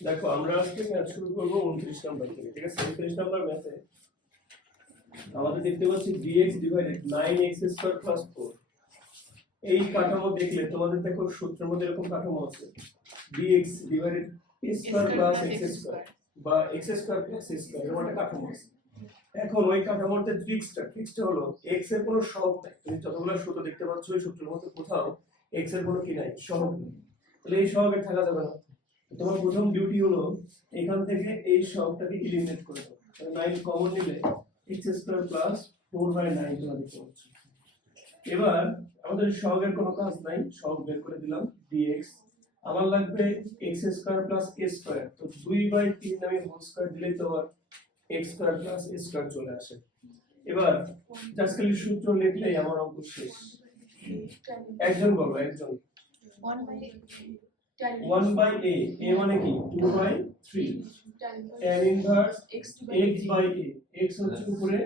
দেখো আমরা আজকে ম্যাথ শুরু করব 29 নাম্বার থেকে, ঠিক আছে? 29 নাম্বার ম্যাথে আমাদের দেখতে পাচ্ছি dx ডিভাইডেড 9x² + 4। এই কাঠামো দেখলে তোমাদের দেখো সূত্রের মধ্যে এরকম কাঠামো আছে, dx ডিভাইডেড a² + x² বা x² + a² এরকম একটা কাঠামো আছে। এখন ওই কাঠামোর যে ট্রিক্সটা হলো x এর কোনো সহগ নাই। তুমি যতগুলো সূত্র দেখতে পাচ্ছ ওই সূত্রের মধ্যে কোথাও x এর কোনো কি নাই, সহগ নেই। তাহলে এই সহগে থাকা যাবে না। তোমার প্রথম ডিউটি হলো এখান থেকে এই সহগটাকে এলিমিনেট করে দাও। তাহলে 9 কমন নিলে x² + 4/9 তোমরা দেখতে পাচ্ছ। এবার আমাদের সহগের কোনো কাজ নাই, সহগ বের করে দিলাম dx। আমার লাগবে x² + a²। তো 2/3 আমি হোল স্কয়ার দিলেই তোমার x² + a² চলে আসে। এবার জাস্ট খালি সূত্র লিখলেই আমার অঙ্ক শেষ। একজন বলো, একজন। 1/a, a মানে কি 2/3 tan ইনভার্স x/a, x হচ্ছে উপরে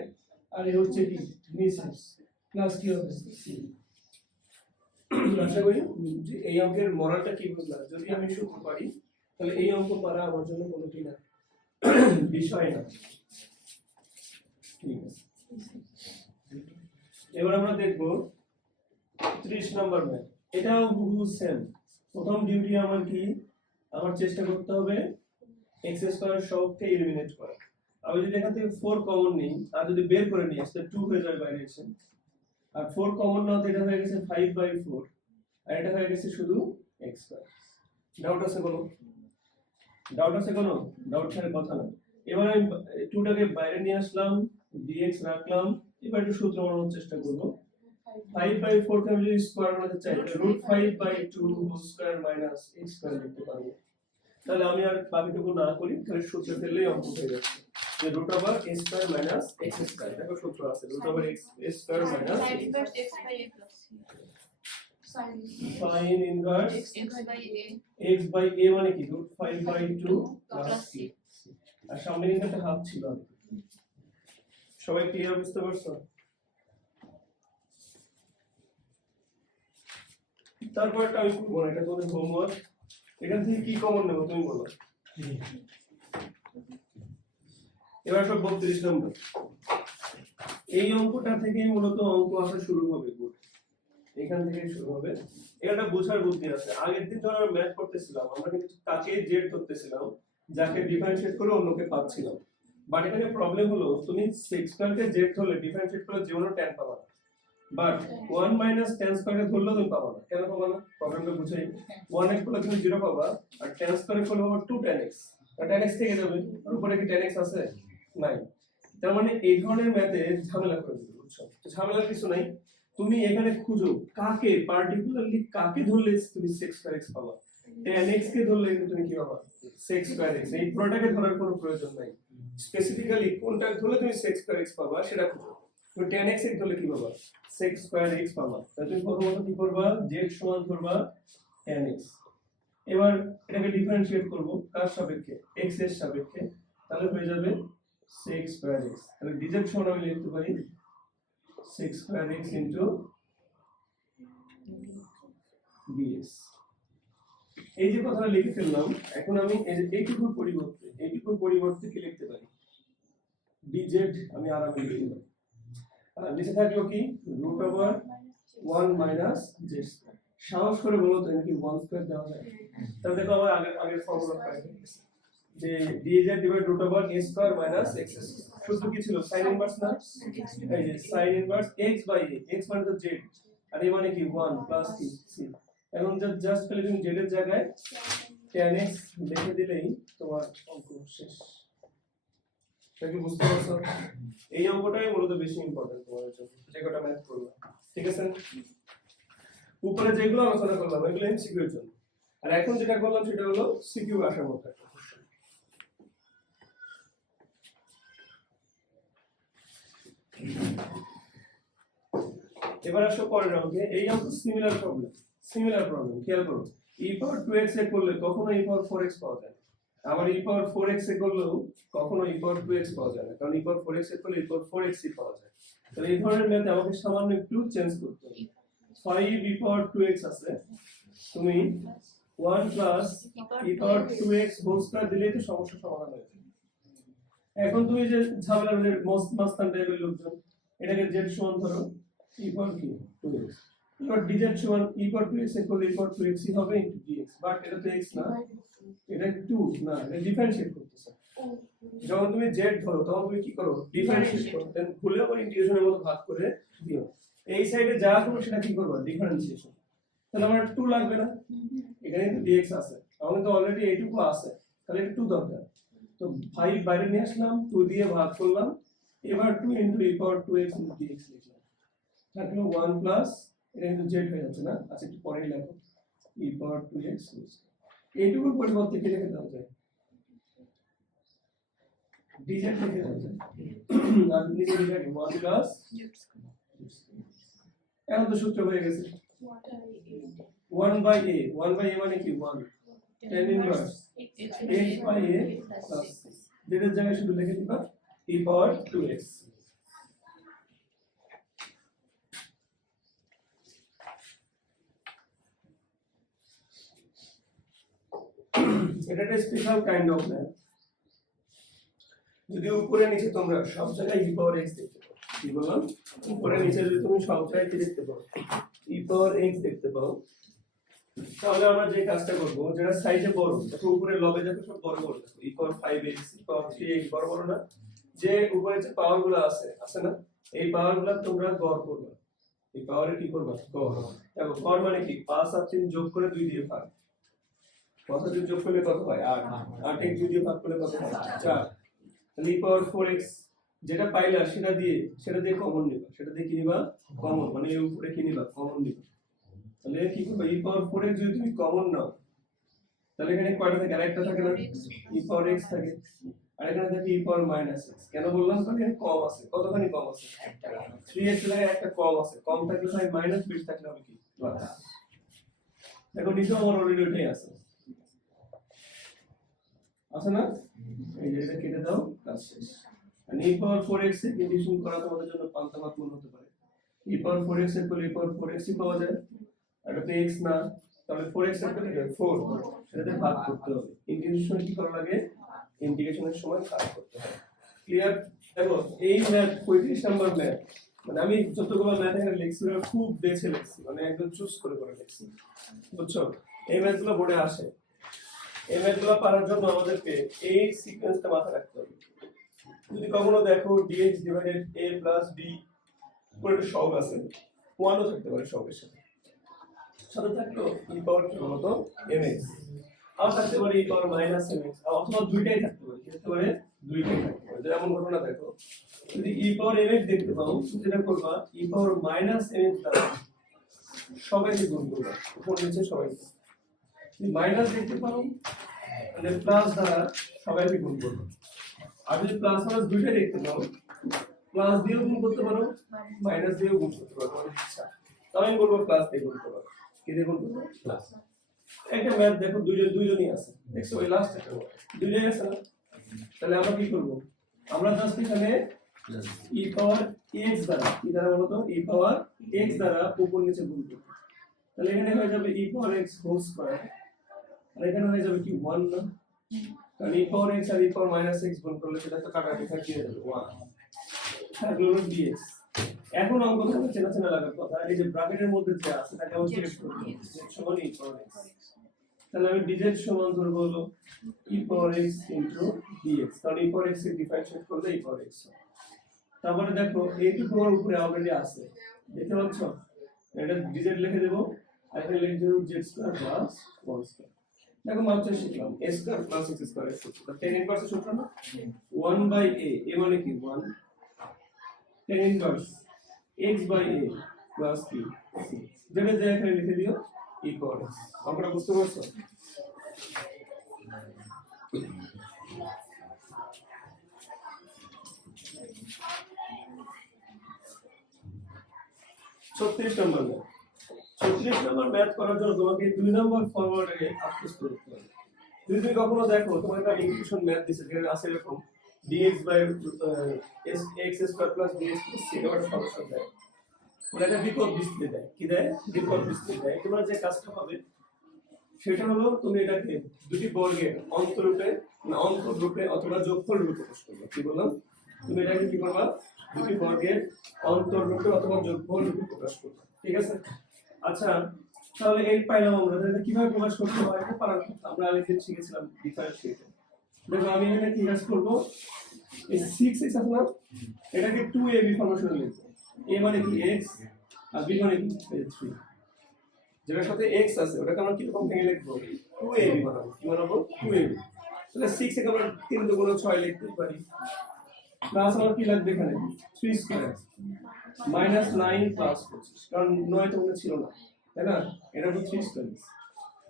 আর a হচ্ছে কি নিচে, প্লাস কি হবে c। আশা করি যে এই অঙ্কের মরালটা কি বুঝলাম। যদি আমি সূত্র পারি তাহলে এই অঙ্ক পারা আমার জন্য কোনো কি না, বিষয় না। ঠিক আছে, এবার আমরা দেখব 30 নম্বর ম্যাথ। এটাও হুবহু সেম। প্রথম ডিউটি আমার কি, আমার চেষ্টা করতে হবে x² সহগকে এলিমিনেট করা। আমি যদি এখান থেকে 4 কমন নিই আর যদি বের করে নিই তাহলে 2 হয়ে যাবে বাইরে এসে। আর 4 কমন নাও, এটা হয়ে গেছে 5/4 আর এটা হয়ে গেছে শুধু x²। ডাউট আছে কোনো? ডাউট আছে কোনো? ডাউট ছাড়া কথা না। এবার আমি 2 টাকে বাইরে নিয়ে আসলাম, dx রাখলাম। এবার একটু সূত্র বানানোর চেষ্টা করব। 5/4 কে আমি যদি স্কয়ার বানাতে চাই তাহলে √5/2 হোল স্কয়ার মাইনাস x² লিখতে পারবো। তাহলে আমি আর বাকিটুকু না করি, তাহলে সূত্র ফেললেই অঙ্ক হয়ে যাচ্ছে যে √a² মাইনাস x²। দেখো সূত্র আছে √a² minus sin inverse x/a মানে কি √5/2 প্লাস c। আর সামনে কিন্তু একটা হাফ ছিল। সবাই ক্লিয়ার বুঝতে পারছো? তারপরটা আমি করব না, এটা তোমাদের হোমওয়ার্ক। এখান থেকে কি কমন নেব তুমি বলো। এবার সব 32 নম্বর। এই অঙ্কটা থেকেই মূলত অঙ্ক আসা শুরু হবে। গুড, এখান থেকে শুরু হবে। এটা বোঝার বুদ্ধি আছে। আগের দিন যখন আমরা ম্যাথ করতেছিলাম আমরা কিন্তু তাকে জেড ধরতেছিলাম, যাকে ডিফারেন্সিয়েট করে অন্যকে পাচ্ছিলাম। বাট এখানে প্রবলেম হলো তুমি x² কে জেড ধরলে ডিফারেন্সিয়েট করে জীবনে tan পাবা, বাট 1 - tan² কে ধরলে তুমি পাবা না। কেন পাবা না? প্রবলেমটা বুঝাই। 1x করলে তুমি 0 পাবা, আর tan² করলে পাবা 2 tan x। আর tan x থেকে যাবে, আর উপরে কি tan x আছে? নাই। তার মানে এই ধরনের ম্যাথে ঝামেলা করে দিবে, বুঝছো? তো ঝামেলার কিছু নাই। তুমি এখানে খুঁজো কাকে, পার্টিকুলারলি কাকে ধরলে তুমি sec² x পাবা। tan x কে ধরলে তুমি কি পাবা? sec² x। এই পুরোটাকে ধরার কোনো প্রয়োজন নাই। স্পেসিফিক্যালি কোনটা ধরলে তুমি sec² x পাবা সেটা খুঁজো। তুমি tan x এর ধরলে কি পাবা? sec² x পাবা। তাহলে তুমি প্রথমত কি করবা? z সমান ধরবা tan x। এবার এটাকে ডিফারেন্সিয়েট করব কার সাপেক্ষে? x এর সাপেক্ষে। তাহলে হয়ে যাবে sec² x। তাহলে dz সমান আমি লিখতে পারি sec² x into ds। এই যে কথাটা লিখে ফেললাম, এখন আমি এইটুকুর পরিবর্তে কি লিখতে পারি? dz আমি আরামে লিখতে পারি। আর নিচে থাকলো কি √1 - z²। সাহস করে বলো তো নাকি 1² দেওয়া যায়? তাহলে দেখো আমার আগের ফর্মুলা পাই যে dz √a² - x²। সূত্র কি ছিল? sin ইনভার্স না? এই যে sin ইনভার্স x/a, x মানে তো z আর a মানে কি 1 প্লাস কি c। এখন জাস্ট খালি তুমি z এর জায়গায় tan x লিখে দিলেই তোমার অঙ্ক শেষ। তাকে বুঝতে পারছো? এই অঙ্কটাই মূলত বেশি ইম্পর্টেন্ট তোমাদের জন্য, যে কটা ম্যাথ করবে। ঠিক আছে? উপরে যেগুলো আলোচনা করলাম এগুলো এমসিকিউ এর জন্য, আর এখন যেটা করলাম সেটা হলো সিকিউ আসার মতো একটা কোশ্চেন। এবার আসো পরের অঙ্কে। এই অঙ্ক সিমিলার প্রবলেম খেয়াল করো। e⁴x এ করলে কখনো e⁴x পাওয়া যায় না, আবার e⁴x এ করলেও কখনো e⁴2x পাওয়া যায় না, কারণ e⁴x এ করলে e⁴x ই পাওয়া যায়। তাহলে এই ধরনের ম্যাথে আমাকে সামান্য একটু চেঞ্জ করতে হবে। 5e⁴2x আছে, তুমি 1 প্লাস e পাওয়ার 2x হোল স্কয়ার দিলেই তো সমস্যা সমাধান হয়ে যাবে। এখন তুমি যে ঝামেলার যে মাস্তান টাইপের লোকজন এটাকে z সমান ধরো e পাওয়ার কি 2x, এবার dz সমান e পাওয়ার 2x ইকুয়াল e পাওয়ার 2x হবে ইনটু dx, বাট এটা তো x না, এটা 2 না, এটা ডিফারেন্সিয়েট করতেছে। যখন তুমি z ধরো তখন তুমি কি করো, ডিফারেন্সিয়েট করো, দেন ভুলে আবার ইন্টিগ্রেশনের মতো ভাগ করে দিও। এই সাইডে যা করো সেটা কি করবা, ডিফারেন্সিয়েশন। তাহলে আমার 2 লাগবে না, এখানে কিন্তু dx আছে, আমাদের তো অলরেডি এইটুকু আছে, তাহলে এটা 2 দরকার। তো 5 বাইরে নিয়ে আসলাম, 2 দিয়ে ভাগ করলাম, এবার 2 ইনটু e পাওয়ার 2x ইনটু dx লিখলাম, থাকলো 1 প্লাস এটা কিন্তু z হয়ে যাচ্ছে না, আচ্ছা একটু পরেই লেখো e পাওয়ার 2x, এইটুকুর পরিবর্তে কি লিখে দেওয়া যায়, dz লিখে দেওয়া যায়, আর নিচে লিখে 1 প্লাস, এখন তো সূত্র হয়ে গেছে 1 বাই a, 1 বাই a মানে কি 1, tan inverse x by a plus z এর জায়গায় শুধু লিখে দিবা e পাওয়ার 2x। এটা একটা স্পেশাল কাইন্ড অফ ম্যাথ, যদি উপরে নিচে তোমরা সব জায়গায় e পাওয়ার x দেখতে পাও, কি বললাম, উপরে নিচে যদি তুমি সব জায়গায় কি দেখতে পাও, e পাওয়ার x দেখতে পাও, তাহলে আমরা যে কাজটা করব, যেটা সাইজে বড়, দেখো উপরে লবে দেখো সব বড় বড়, e পাওয়ার 5x, e পাওয়ার 3x বড় বড় না, যে উপরে যে পাওয়ারগুলো আছে না, এই পাওয়ারগুলো তোমরা গড় করবে, এই পাওয়ারে কি করবে, গড়। দেখো গড় মানে কি, 5 আর 3 যোগ করে 2 দিয়ে ভাগ, কত দিয়ে যোগ করলে কত হয় 8, 8 এর 2 দিয়ে ভাগ করলে কত হয় 4, তাহলে e পাওয়ার 4x যেটা পাইলা সেটা দিয়ে কমন নিবা, সেটা দিয়ে কি নিবা, কমন, মানে এর উপরে কি নিবা, কমন নিবা। তাহলে কি করবে, e পাওয়ার 4x যদি তুমি কমন নাও, তাহলে এখানে কয়টা থাকে, আরেকটা থাকে না, e পাওয়ার x থাকে, আর এখানে থাকে e পাওয়ার মাইনাস x। কেন বললাম, কারণ এখানে কম আছে, কতখানি কম আছে, 3x এর জায়গায় একটা কম আছে, কম থাকলে হয় মাইনাস, বেশি থাকলে হবে কি প্লাস। দেখো নিচে আমার অলরেডি ওটাই আছে না, এই যে এটা কেটে দাও, কাজ শেষ। আর e পাওয়ার 4x এর ইন্টিগ্রেশন করা তোমাদের জন্য পাল্টা ভাগ মনে হতে পারে, e পাওয়ার 4x এর পরে e পাওয়ার 4x ই পাওয়া যায়, আর এটা x না, তাহলে 4x এর পরে 4, সেটাতে ভাগ করতে হবে। ইন্টিগ্রেশন কি করা লাগে, ইন্টিগ্রেশনের সময় ভাগ করতে হবে। ক্লিয়ার? দেখো এই ম্যাথ 35 নাম্বার ম্যাথ, মানে আমি যতগুলো ম্যাথ এখানে লিখছি খুব বেছে লিখছি, মানে একদম চুজ করে লিখছি, বুঝছো? এই ম্যাথগুলো বোর্ডে আসে, এই ম্যাথগুলো পারার জন্য আমাদেরকে এই সিকোয়েন্সটা মাথায় রাখতে হবে। যদি কখনো দেখো dx divided a plus b পুরো একটা সহগ আছে, 1 ও থাকতে পারে সহগের সাথে থাকলো e পাওয়ার কি বলতো mx, আর থাকতে পারে e পাওয়ার মাইনাস mx, অথবা দুইটাই থাকতে পারে, থাকতে পারে দুইটাই থাকতে পারে। যেমন ঘটনা দেখো, যদি e পাওয়ার mx দেখতে পাও, যেটা করবা e পাওয়ার মাইনাস mx দ্বারা সবাইকে গুণ করবা, উপর নিচে সবাইকে। যদি মাইনাস দেখতে পাও, মানে প্লাস দ্বারা সবাইকে গুণ করবা। আর যদি প্লাস মাইনাস দুইটাই দেখতে পাও, প্লাস দিয়েও গুণ করতে পারো, মাইনাস দিয়েও গুণ করতে পারো, তোমার ইচ্ছা। তাহলে আমি বলবো প্লাস দিয়ে গুণ করো, কি দিয়ে গুণ করবো, প্লাস। একটা ম্যাথ দেখো দুইজনই আছে, দেখছো ওই লাস্ট একটা দুইজনই আছে না, তাহলে আমরা কি করব, আমরা জাস্ট এখানে e পাওয়ার x দ্বারা, কি দ্বারা বলো তো, e পাওয়ার x দ্বারা উপর নিচে গুণ করব। তাহলে এখানে হয়ে যাবে e power x whole square, আর এখানে হয়ে যাবে কি 1 না, কারণ e পাওয়ার x আর e পাওয়ার মাইনাস x গুণ করলে সেটা তো কাটাকাটি হয়ে যাবে 1, থাকলো dx। এখন অঙ্ক থেকে চেনা লাগার কথা, এই যে ব্র্যাকেটের মধ্যে যে আছে তাকে আমি সিলেক্ট করব, z সমান e পাওয়ার x, তাহলে আমি dz সমান ধরব হলো e power x into dx, কারণ e পাওয়ার x এর ডিফারেন্সিয়েট করলে e পাওয়ার x। তারপরে দেখো এইটুকু আমার উপরে অলরেডি আছে, দেখতে পাচ্ছ, এটা dz লিখে দেব, আর এখানে লিখে দেব z স্কয়ার প্লাস 1 স্কয়ার। দেখো মাত্র শিখলাম a square plus x square এর সূত্র, tan ইনভার্স সূত্র না, 1 বাই a, a মানে কি 1, tan inverse x by a plus কি, যেটা যে এখানে লিখে দিও e পাওয়ার x। আমরা বুঝতে পারছো? ছত্রিশ নম্বর ম্যাথ করার জন্য তোমাকে 2 নম্বর ফরওয়ার্ডে আপ্লিস করতে হবে। যদি তুমি কখনো দেখো তোমার একটা ইকুয়েশন ম্যাথ দিছে, যেখানে আছে এরকম dx by x square plus dx plus c, এটা সমস্যা দেয়, ওটা একটা বিপদ বিস্তৃতি দেয়, কি দেয়, বিপদ বিস্তৃতি দেয়। তোমার যে কাজটা হবে, সেটা হলো তুমি এটাকে দুটি বর্গের অন্তরূপে না অন্তরূপে অথবা যোগফল রূপে প্রকাশ করবে। কি বললাম? তুমি এটাকে কি করবা? দুটি বর্গের অন্তররূপে অথবা যোগফল রূপে প্রকাশ করবে। ঠিক আছে? আচ্ছা, তাহলে এই পাইলাম আমরা এটা কিভাবে প্রকাশ করতে হয় এটা পারার কথা। আমরা আগে যে শিখেছিলাম ডিফারেন্সিয়েশন। দেখো আমি এখানে কি কাজ করব? এই 6x আছে না, এটাকে 2ab ফরমেশনে লিখব। a মানে কি x আর b মানে কি 3। যেটার সাথে x আছে ওটাকে আমরা কি রকম ভেঙে লিখব? 2ab বানাবো। কি বানাবো? 2ab। তাহলে 6 কে আমরা 3 × 6 লিখতে পারি। প্লাস আমার কি লাগবে এখানে? 3 স্কয়ার মাইনাস 9 প্লাস 25, কারণ 9 তো ওখানে ছিল না, তাই না? এটা হচ্ছে 3 স্কয়ার।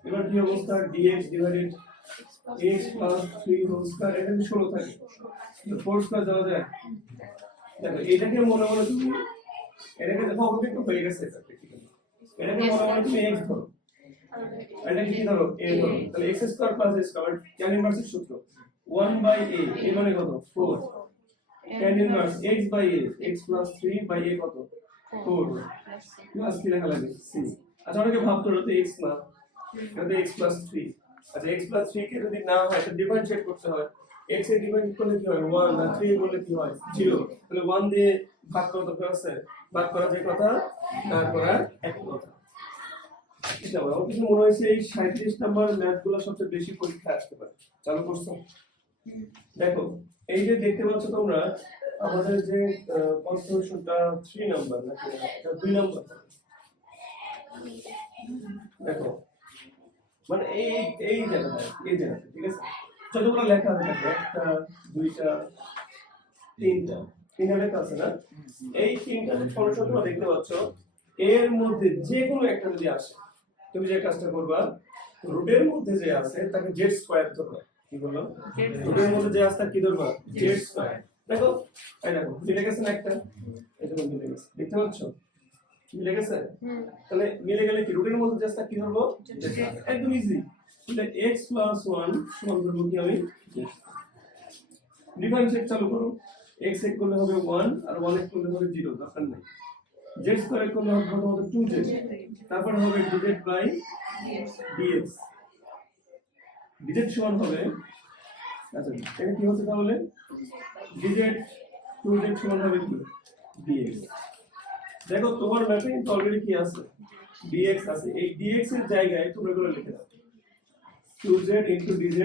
এবার কি অবস্থা? dx divided x plus 3 whole square, এটা 16 থাকে। তো 4 স্কয়ার দেওয়া যায়। দেখো এটাকে মনে মনে তুমি এটাকে দেখো আমাকে একটু হয়ে গেছে এটা ঠিক আছে। এটাকে মনে মনে তুমি x ধরো, এটা কি ধরো a ধরো। তাহলে x square plus a square tan ইনভার্সের সূত্র 1/a, a মানে কত? 4। tan inverse x by a, x plus 3 by a কত? 4 প্লাস কি লেখা লাগে? c। আচ্ছা অনেকে ভাবতো এটা x না, এটা x প্লাস 3। আচ্ছা x প্লাস 3 কে যদি না হয় এটা ডিফারেন্সিয়েট করতে হয়। x এর ডিফারেন্সিয়েট করলে কি হয়? 1 আর 3 করলে কি হয়? 0। তাহলে 1 দিয়ে ভাগ করা দরকার আছে, ভাগ করা যে কথা না করা একই কথা। এটা আমার কিছু মনে হয়েছে এই 37 নাম্বার ম্যাথগুলো সবচেয়ে বেশি পরীক্ষা আসতে পারে। চালু করছো? দেখো এই যে দেখতে পাচ্ছ তোমরা আমাদের যে কনস্টিটিউশনটা 3 নাম্বার নাকি এটা 2 নাম্বার। দেখো মানে এই জায়গাটা ঠিক আছে, যতগুলো লেখা আছে দেখো, একটা দুইটা তিনটা লেখা আছে না? এই তিনটা যে ফর্মেশন তোমরা দেখতে পাচ্ছ এর মধ্যে যে কোনো একটা যদি আসে তুমি যে কাজটা করবা, রুটের মধ্যে যে আছে তাকে জেড স্কয়ার ধরবা। কি বললাম? রুটের মধ্যে যে আছে তাকে কি ধরবা? Z square. দেখো এই দেখো মিলে গেছে না একটা, এটা মিলে গেছে, দেখতে পাচ্ছ মিলে গেছে। তাহলে মিলে গেলে কি রুটের মধ্যে যে আছে কি ধরবো? একদম ইজি। তাহলে x + 1 সমান ধরবো কি আমি? ডিফারেন্সিয়েট চালু করো। x এক করলে হবে 1 আর 1 এক করলে হবে 0, দরকার নাই। z স্কয়ার করলে হবে প্রথমত 2z, তারপর হবে dz বাই dx। dz সমান হবে, আচ্ছা এটা কি হচ্ছে তাহলে? dz 2z সমান হবে কি? dx। দেখো তোমার ম্যাথে কিন্তু অলরেডি কি আছে? dx আছে। এই dx এর জায়গায় তোমরা করে লিখে দাও 2z dz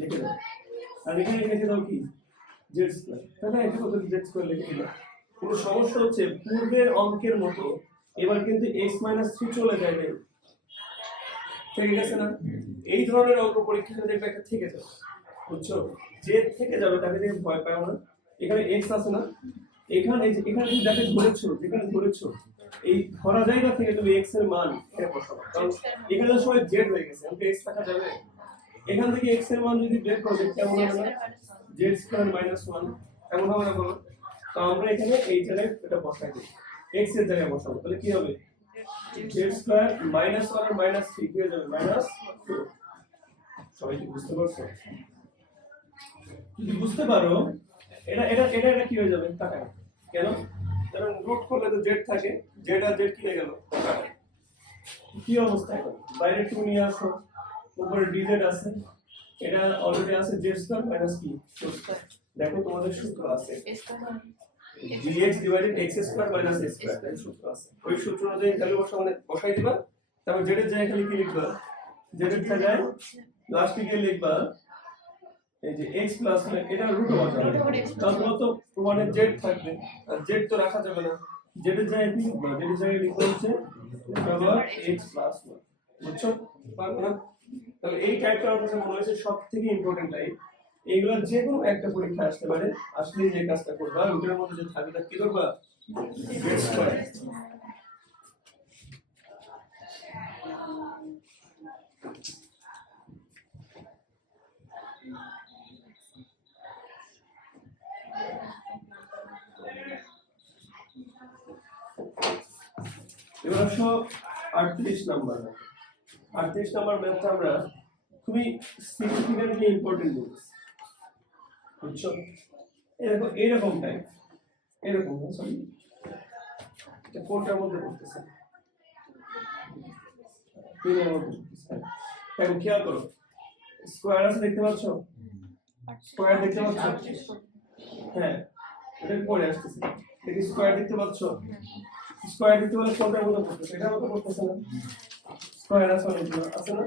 লিখে দাও। আর এখানে লিখে দাও কি? z square. তাহলে এটা কত? z স্কয়ার লিখে দিলাম। পুরো সমস্যা হচ্ছে পূর্বের অঙ্কের মতো এবার কিন্তু x - 3 চলে যায় না, ঠিক আছে না? এই ধরনের অঙ্ক পরীক্ষাতে দেখবে একটা থেকে যাবে, বুঝছো? যে থেকে যাবে তাকে দেখে ভয় পাও না। এখানে x আছে না, এখানে এখানে তুমি যাকে ধরেছো, যেখানে ধরেছো এই ধরা জায়গা থেকে তুমি x এর মান এখানে বসাও, কারণ এখানে সবাই z হয়ে গেছে, ওকে x থাকা যাবে। এখান থেকে x এর মান যদি বের করো কেমন হবে? z স্কয়ার মাইনাস 1 এমন হবে না বলো? তো আমরা এখানে এই জায়গায় এটা বসাই দিই, x এর জায়গায় বসাবো। তাহলে কি হবে? z স্কয়ার মাইনাস 1 আর মাইনাস 3 হয়ে যাবে -2। সবাই কি বুঝতে পারছো? যদি বুঝতে পারো এটা এটা এটা এটা কি হয়ে যাবে? টাকা। কেন? কারণ রুট করলে তো z থাকে, z আর z কি হয়ে গেল? কি অবস্থা এখন? বাইরে 2 নিয়ে আসো, উপরে dz আছে, এটা অলরেডি আছে z স্কয়ার মাইনাস কি? 2 স্কয়ার। দেখো তোমাদের সূত্র আছে dx divided x square minus a square, এই সূত্র আছে। ওই সূত্র অনুযায়ী ভ্যালু বসাই দিবা। তারপর z এর জায়গায় খালি কি লিখবা? z এর জায়গায় লাস্টে গিয়ে লিখবা এই যে x প্লাস এটা রুট ওভার যাবে, তারপর তো প্রমাণে z থাকবে আর z তো রাখা যাবে না। z এর জায়গায় কি লিখবা? z এর জায়গায় লিখবা হচ্ছে আবার x প্লাস 1, বুঝছো? পারবে না? তাহলে এই টাইপটা আমার কাছে মনে হয়েছে সবথেকে ইম্পর্টেন্ট টাইপ। এইগুলো যে কোনো একটা পরীক্ষা আসতে পারে, আসলে যে কাজটা করবা রুটের মধ্যে যে থাকবে তা কি করবা? z square. এবার আসো 38 নাম্বার। 38 নাম্বার ম্যাথটা আমরা খুবই সিগনিফিকেন্টলি ইম্পর্টেন্ট বলছি, বুঝছো? এরকম এইরকম টাইপ, এরকম সরি এটা কোনটার মধ্যে পড়তেছে? তিনের মধ্যে পড়তেছে। দেখো খেয়াল করো, স্কয়ার আছে দেখতে পাচ্ছ, স্কয়ার দেখতে পাচ্ছ, হ্যাঁ এটা পরে আসতেছে, দেখি স্কয়ার দেখতে পাচ্ছ, স্কয়ার দেখতে পেলে কোনটার মতো করতেছে, এটার মতো করতেছে না, স্কয়ার আছে অনেকগুলো আছে না,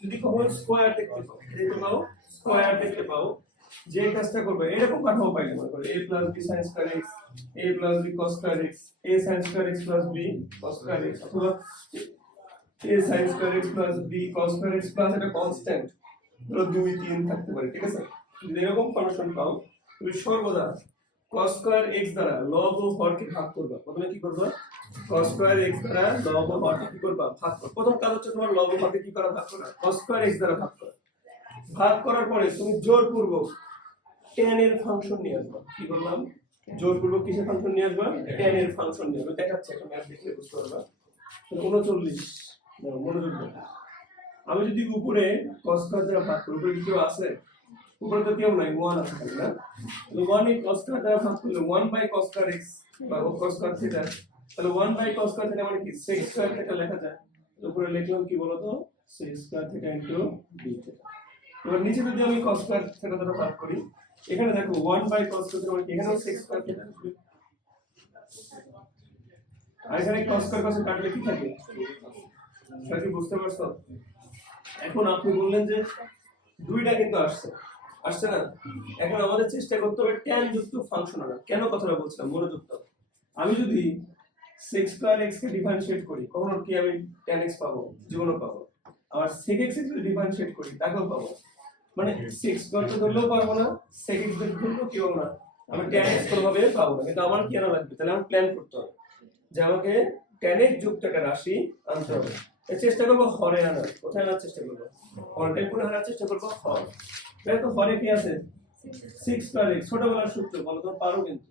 যদি কখনো স্কয়ার দেখতে পাও স্কয়ার দেখতে পাও, যে কাজটা করবে এরকম কাঠামো পাইলে মনে করো a plus b sin square x, a plus b cos square x, a sin square x plus b cos square x, অথবা a sin square x plus b cos square x plus এটা constant ধরো 2 3 থাকতে পারে, ঠিক আছে, যদি এরকম function পাও তুমি সর্বদা cos স্কয়ার x দ্বারা লব ও হরকে ভাগ করবে। প্রথমে কি করবে, cos স্কয়ার x দ্বারা লব ও হরকে কি করবে, ভাগ করবে। প্রথম কাজ হচ্ছে তোমার লব ও হরকে কি করা, ভাগ করা, cos স্কয়ার x দ্বারা ভাগ করা। ভাগ করার পরে তুমি জোরপূর্বক tan এর ফাংশন নিয়ে আসবে। কি বললাম, জোরপূর্বক কিসের ফাংশন নিয়ে আসবে, tan এর ফাংশন নিয়ে আসবে। দেখাচ্ছে একটা ম্যাথ দেখলে বুঝতে পারবা। 39 মনোযোগ দাও। আমি যদি উপরে cos স্কয়ার দ্বারা ভাগ করি, উপরে কিছু আছে, উপরে তো কেউ নাই, 1 আছে না, তাহলে 1 এ cos স্কয়ার দ্বারা ভাগ করলে 1 বাই cos স্কয়ার x বা cos স্কয়ার থিটা, তাহলে 1 বাই cos স্কয়ার থিটা মানে কি sec স্কয়ার থিটা লেখা যায়। উপরে লিখলাম কি বলতো, sec square theta into d theta. এবার নিচে যদি আমি cos স্কয়ার থিটা দ্বারা ভাগ করি, এখানে দেখো 1 বাই cos স্কয়ার থিটা মানে এখানেও sec স্কয়ার থিটা আসবে, আর এখানে cos স্কয়ার cos কাটলে কি থাকে, সেটা কি বুঝতে পারছো? এখন আপনি বললেন যে দুইটা কিন্তু আসছে না, এখন আমাদের চেষ্টা করতে হবে tan যুক্ত ফাংশন আনা। কেন কথাটা বলছিলাম মনোযোগ দাও, আমি যদি sec স্কয়ার x কে ডিফারেনশিয়েট করি কখনো কি আমি tan x পাবো, জীবনও পাবো, আবার sec x কে যদি ডিফারেনশিয়েট করি তাকেও পাবো, মানে sec স্কয়ার তো ধরলেও পাবো না, sec x ধরলেও কি পাবো না, আমি tan x কোনোভাবে পাবো না। কিন্তু আমার কি আনা লাগবে, তাহলে আমার প্ল্যান করতে হবে যে আমাকে tan x যুক্ত একটা রাশি আনতে হবে। চেষ্টা করবো হরে আনার, কোথায় আনার চেষ্টা করবো, হরটাই পুরো আনার চেষ্টা করবো, হর। দেখো হরে কি আছে, 6 স্কয়ার x, ছোটবেলার সূত্র বলো তো, পারো কিন্তু,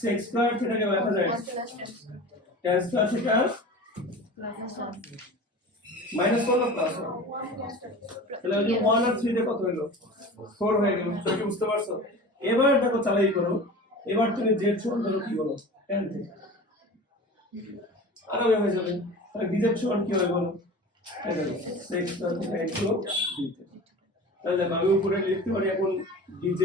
sec স্কয়ার থিটাকে লেখা যায় tan স্কয়ার থিটা মাইনাস 1 না প্লাস 1, তাহলে 1 আর 3 তে কত হলো, 4 হয়ে গেল। তুমি কি বুঝতে পারছো? এবার দেখো চালাই করো, এবার তুমি z সমান ধরো কি বলো, tan থিটা, আর হয়ে যাবে। তাহলে dz সমান কি হবে বলো, sec square theta into d theta. তাহলে আমি উপরে লিখতে পারি এখন dz,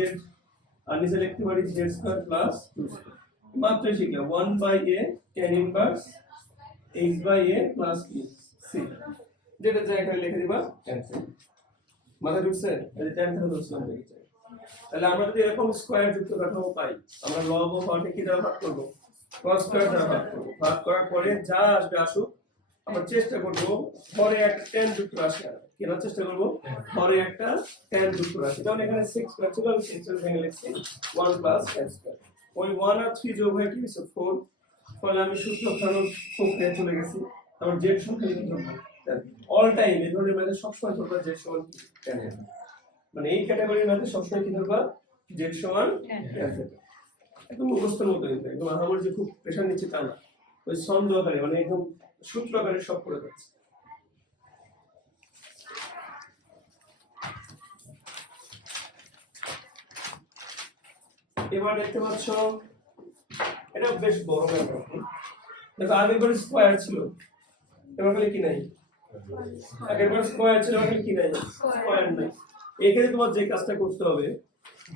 আর নিচে লিখতে পারি z স্কয়ার প্লাস 2 স্কয়ার। মাত্র শিখলাম 1 by a tan inverse x by a plus কি c, যেটা জায়গায় লিখে দিবা tan c। মাথা ঢুকছে? এই tan থিটা বলছিলাম দেখি। তাহলে আমরা যদি এরকম স্কয়ার যুক্ত কাঠামো পাই, আমরা লব ও হরকে কি দ্বারা ভাগ করব, cos স্কয়ার দ্বারা ভাগ করব। ভাগ করার পরে যা আসবে আসুক, আমরা চেষ্টা করব হরে একটা tan যুক্ত রাশি আনার। কি না চেষ্টা করব, হরে একটা tan যুক্ত রাশি। যেমন এখানে 6 স্কয়ার ছিল, আমি 6 এর ভেঙে লিখছি 1 প্লাস tan স্কয়ার। ওই 1 আর 3 যোগ হয়ে কি হইছে 4, ফলে আমি সূত্র ফেরত প্রক্রিয়া চলে গেছি। আমার z সংখ্যা লিখে দেব, অল টাইম এই ধরনের ম্যাথে সবসময় ধরবা z সমান tan, মানে এই ক্যাটাগরির ম্যাথে সবসময় কি ধরবা, z সমান tan থিটা। একদম মুখস্থের মতো, একদম আমার যে খুব প্রেশার নিচ্ছে তা না, ওই ছন্দ আকারে মানে একদম সূত্র আকারে সব করে যাচ্ছে। এবার দেখতে পাচ্ছ এটা বেশ বড় ব্যাপার। দেখো আগের বার স্কয়ার ছিল, এবার বলে কি নাই, আগের বার স্কয়ার ছিল, এবার কি নাই, স্কয়ার নাই। এখানে তোমার যে কাজটা করতে হবে,